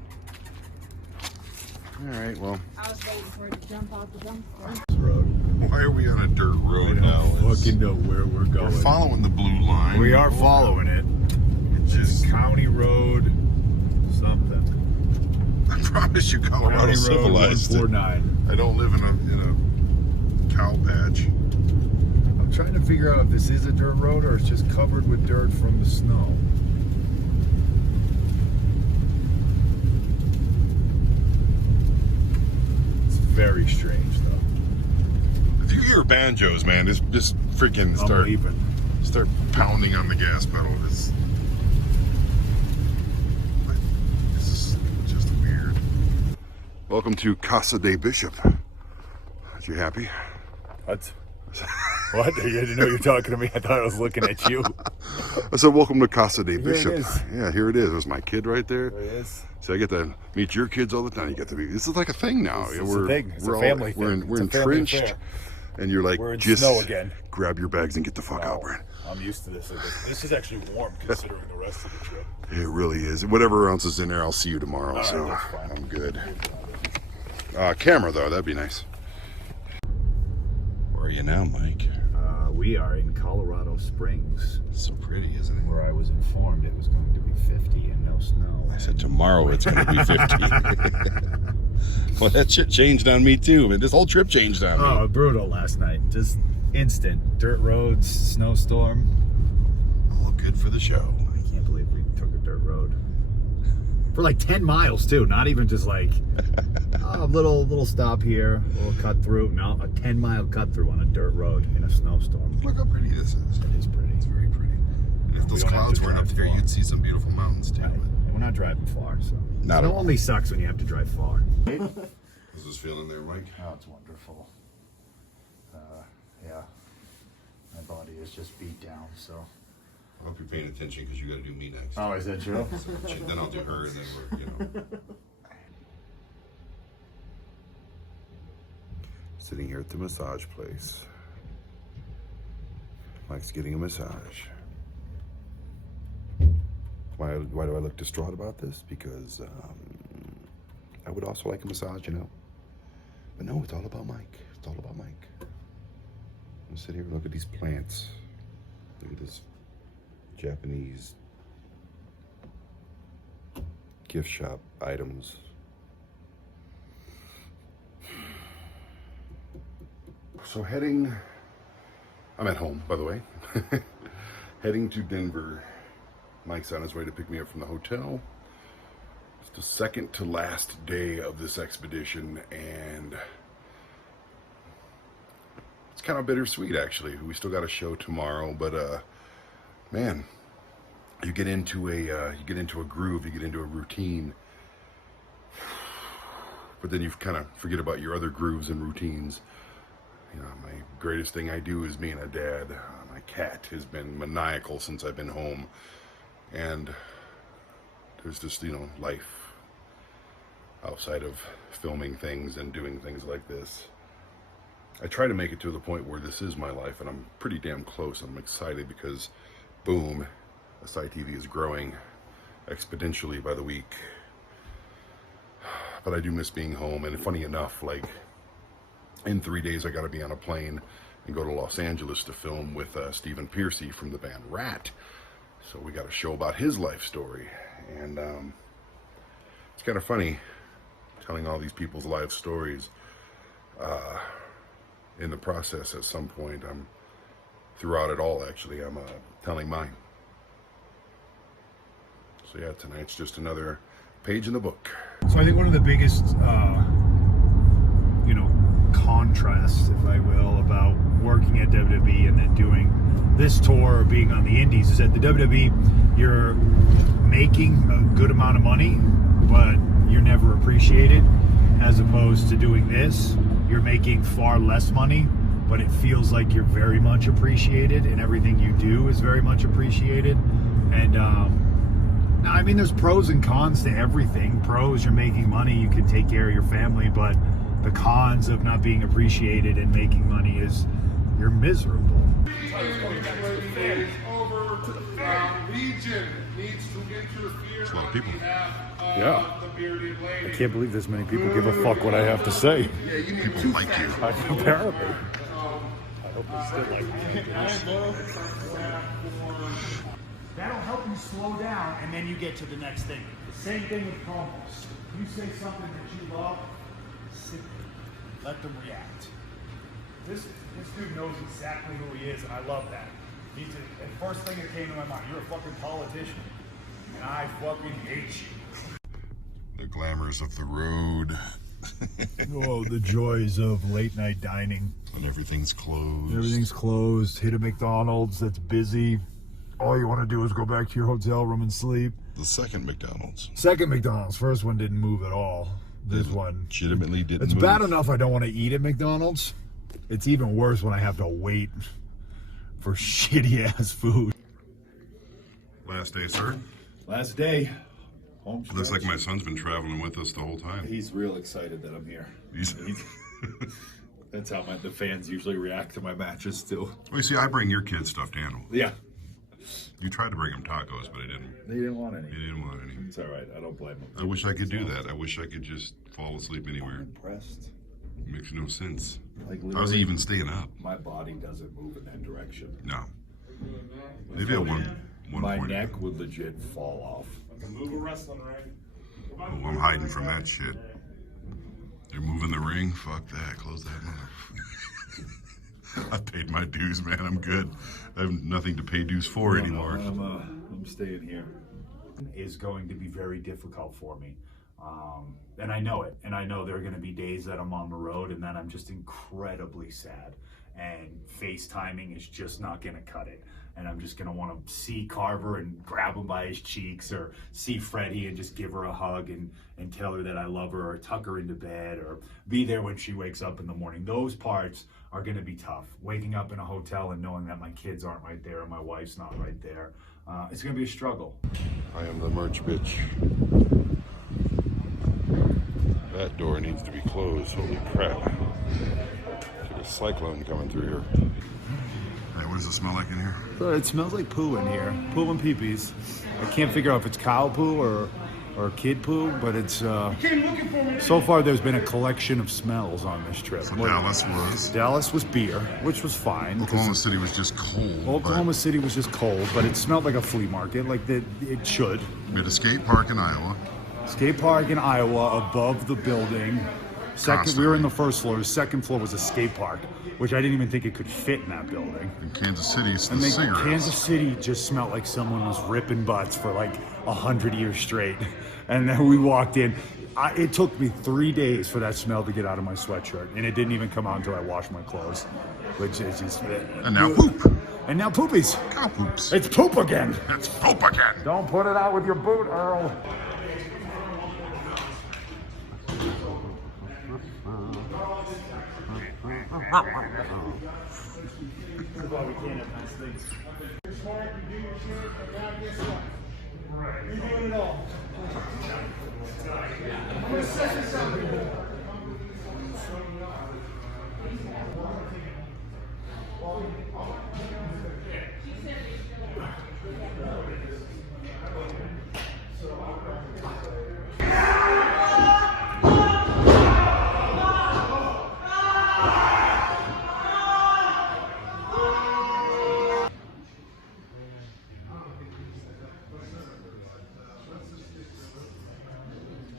All right. Well. I was waiting for it to jump off the dumpster. Why are we on a dirt road now? Fucking know where we're going. We're following the blue line. We are following it. It's just County Road something. I promise you, Colorado County Road civilized. 149. I don't live in a cow patch. I'm trying to figure out if this is a dirt road or it's just covered with dirt from the snow. It's very strange, though. If you hear banjos, man, just freaking start pounding on the gas pedal. This is just weird. Welcome to Casa de Bishop. Are you happy? What? What? I didn't know you were talking to me. I thought I was looking at you. I said, welcome to Casa de Here it Bishop. is. Yeah, here it is. There's my kid right there. There it is. So I get to meet your kids all the time. You get to be. This is like a thing now. It's a thing. It's a family We're, thing. we're It's a family entrenched, affair. and you're like, We're in just snow again. grab your bags and get the fuck out, Brent. I'm used to this. This is actually warm considering the rest of the trip. It really is. Whatever else is in there, I'll see you tomorrow. All so right, that's fine. I'm good. Camera though, that'd be nice. Where are you now, Mike? We are in Colorado Springs. So pretty, isn't it? Where I was informed it was going to be 50 and no snow. I said tomorrow it's going to be 50. Well, that shit changed on me too, man. This whole trip changed on me. Oh, brutal last night. Just instant. Dirt roads, snowstorm. All good for the show. I can't believe we took a dirt road. For like 10 miles too, not even just like a little stop here, a little cut through. No, a 10-mile cut through on a dirt road in a snowstorm. Look how pretty this is. It is pretty. It's very pretty. And if those don't have clouds to weren't up drive here, far. you'd see some beautiful mountains too. Right. And we're not driving far, so. Not at Snow all. only sucks when you have to drive far. How's this feeling there, Mike? Oh, it's wonderful. Yeah. My body is just beat down, so. I hope you're paying attention because you got to do me next. Oh, is that true? So, then I'll do her, and then we're, Sitting here at the massage place. Mike's getting a massage. Why do I look distraught about this? Because I would also like a massage, you know. But no, it's all about Mike. It's all about Mike. I'm sit here and look at these plants. Look at this Japanese gift shop items. So I'm at home, by the way. Heading to Denver. Mike's on his way to pick me up from the hotel. It's the second to last day of this expedition, and it's kind of bittersweet, actually. We still got a show tomorrow, but man, you get into a groove, you get into a routine, but then you kind of forget about your other grooves and routines. You know, my greatest thing I do is being a dad. My cat has been maniacal since I've been home, and there's just, you know, life outside of filming things and doing things like this. I try to make it to the point where this is my life, and I'm pretty damn close. I'm excited because, boom, SI TV is growing exponentially by the week. But I do miss being home, and funny enough, like, in 3 days I got to be on a plane and go to Los Angeles to film with Stephen Piercy from the band Rat. So we got a show about his life story, and it's kind of funny telling all these people's life stories. In the process, at some point, throughout it all, actually, I'm telling mine. So yeah, tonight's just another page in the book. So I think one of the biggest, contrasts, if I will, about working at WWE and then doing this tour or being on the indies is at the WWE, you're making a good amount of money, but you're never appreciated. As opposed to doing this, you're making far less money, but it feels like you're very much appreciated, and everything you do is very much appreciated. And I mean, there's pros and cons to everything. Pros, you're making money, you can take care of your family, but the cons of not being appreciated and making money is you're miserable. It's a lot of people. Yeah. I can't believe this many people give a fuck what I have to say. People like you. Apparently. I hope they still like me. That'll help you slow down, and then you get to the next thing. Same thing with promos. You say something that you love, sit there. Let them react. This dude knows exactly who he is, and I love that. The first thing that came to my mind, you're a fucking politician, and I fucking hate you. The glamours of the road. Oh, the joys of late night dining. And everything's closed. Everything's closed. Hit a McDonald's that's busy. All you want to do is go back to your hotel room and sleep. The second McDonald's. Second McDonald's. First one didn't move at all. This one legitimately didn't It's move. bad enough I don't want to eat at McDonald's. It's even worse when I have to wait for shitty ass food. Last day, sir. Last day. Home Looks like my son's been traveling with us the whole time. He's real excited that I'm here. That's how the fans usually react to my matches too. Well, you see, I bring your kids stuffed animals. Yeah. You tried to bring them tacos, but I didn't. They didn't want any. They didn't want any. It's all right. I don't blame them. I wish I could do that. I wish I could just fall asleep anywhere. I'm impressed. Makes no sense. Like I was even staying up. My body doesn't move in that direction. No. Maybe at one My point. neck would legit fall off. Move a wrestling ring. Oh, I'm hiding from that shit. They're moving the ring? Fuck that. Close that mother. I paid my dues, man. I'm good. I have nothing to pay dues for anymore. I'm staying here. Is going to be very difficult for me. And I know it. And I know there are going to be days that I'm on the road and then I'm just incredibly sad. And FaceTiming is just not going to cut it. And I'm just going to want to see Carver and grab him by his cheeks, or see Freddie and just give her a hug and tell her that I love her, or tuck her into bed, or be there when she wakes up in the morning. Those parts are going to be tough. Waking up in a hotel and knowing that my kids aren't right there and my wife's not right there. It's going to be a struggle. I am the merch bitch. That door needs to be closed. Holy crap. There's a cyclone coming through here. Hey, what does it smell like in here? It smells like poo in here. Poo and peepees. I can't figure out if it's cow poo or kid poo, but it's so far there's been a collection of smells on this trip. So Dallas was beer, which was fine. Oklahoma City was just cold. Oklahoma City was just cold, but it smelled like a flea market, like it should. We had a skate park in Iowa. Skate park in Iowa above the building. Second, we were in the first floor. The second floor was a skate park, which I didn't even think it could fit in that building. In Kansas City, it's the And cigarettes. Kansas City just smelled like someone was ripping butts for like 100 years straight. And then we walked in. It took me 3 days for that smell to get out of my sweatshirt, and it didn't even come out until I washed my clothes. Which is just. And now poop. And now poopies. Cow poops. It's poop again. It's poop again. Don't put it out with your boot, Earl. That's why we can't have nice things. You're smart, you do your shit, and now guess what? You're doing it all. I'm gonna set this up.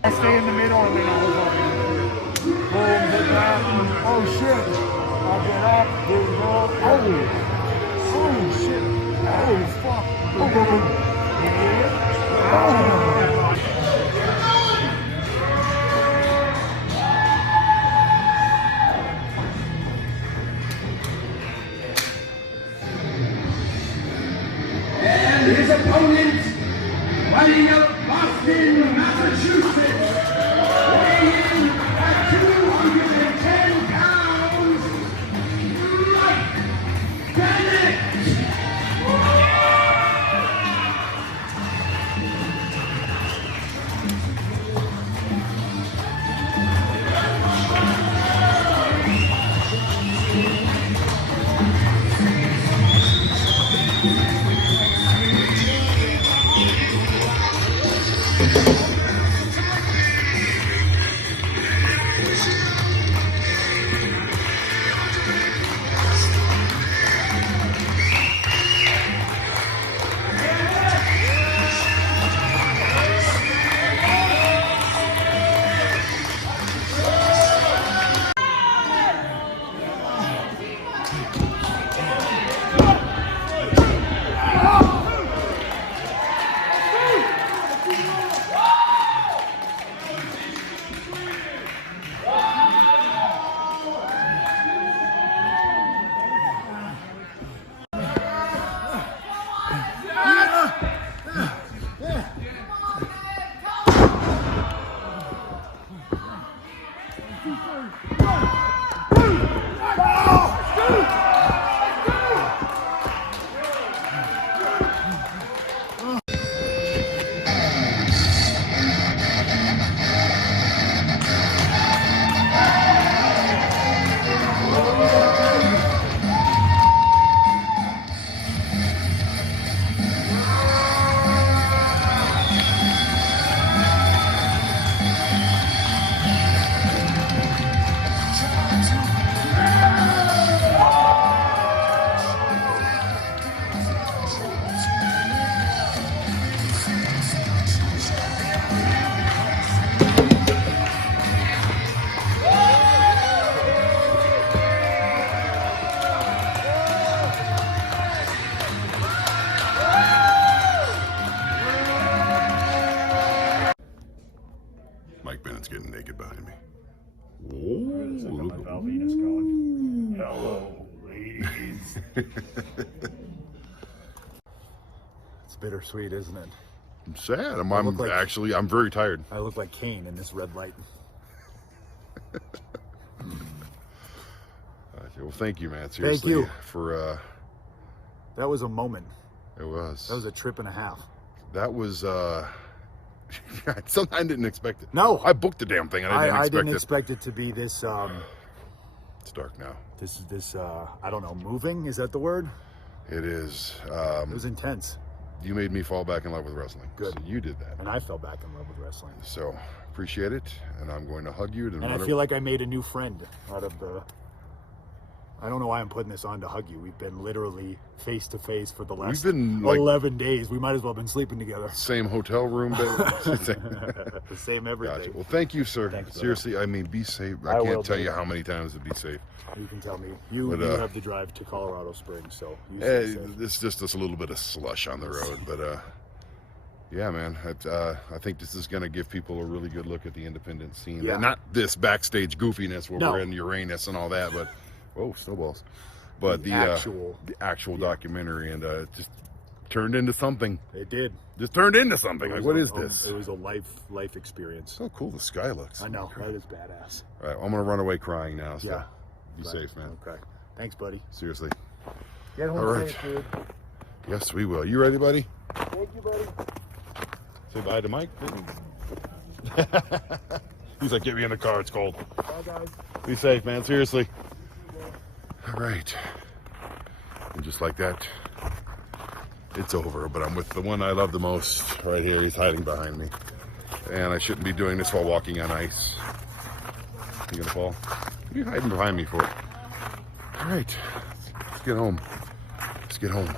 I stay in the middle and then I'll go. Boom, get down. Oh shit. I'll get up. Here we go. Oh shit. Oh fuck. And his opponent, fighting out of Boston, Massachusetts, weighing in at 210 pounds, Mike Bennett. Mike Bennett's getting naked behind me. Look at my Valvinus going. Hello, ladies. It's bittersweet, isn't it? I'm sad. I'm very tired. I look like Kane in this red light. Well, thank you, man. Seriously, Thank you. For That was a moment. it was. That was a trip and a half. That was something I didn't expect it. No, I booked the damn thing and I didn't expect it to be this. It's dark now. This I don't know. Moving, is that the word? It is. It was intense. You made me fall back in love with wrestling. Good. So you did that. And I fell back in love with wrestling. So appreciate it, and I'm going to hug you. And I feel like I made a new friend out of the I don't know why I'm putting this on to hug you. We've been literally face to face for the last We've been, like, 11 days. We might as well have been sleeping together. Same hotel room, The same everything. Gotcha. Well, thank you, sir. Thanks, Seriously, I mean, be safe. I will can't tell be. you how many times to be safe. You can tell me. You have the drive to Colorado Springs, so you stay safe. It's just a little bit of slush on the road, but yeah, man. I think this is going to give people a really good look at the independent scene. Yeah. Not this backstage goofiness where No. we're in Uranus and all that, but whoa, snowballs. But the actual documentary, and it just turned into something. It did. Just turned into something. Like, what is this? It was a life experience. So cool the sky looks. I know. That is badass. All right, I'm going to run away crying now. So Yeah. be safe, man. Okay. Thanks, buddy. Seriously. Get home All right. safe, dude. Yes, we will. You ready, buddy? Thank you, buddy. Say bye to Mike. He's like, get me in the car. It's cold. Bye, guys. Be safe, man. Seriously. All right. And just like that, it's over. But I'm with the one I love the most right here. He's hiding behind me. And I shouldn't be doing this while walking on ice. You gonna fall? What are you hiding behind me for? All right. Let's get home. Let's get home.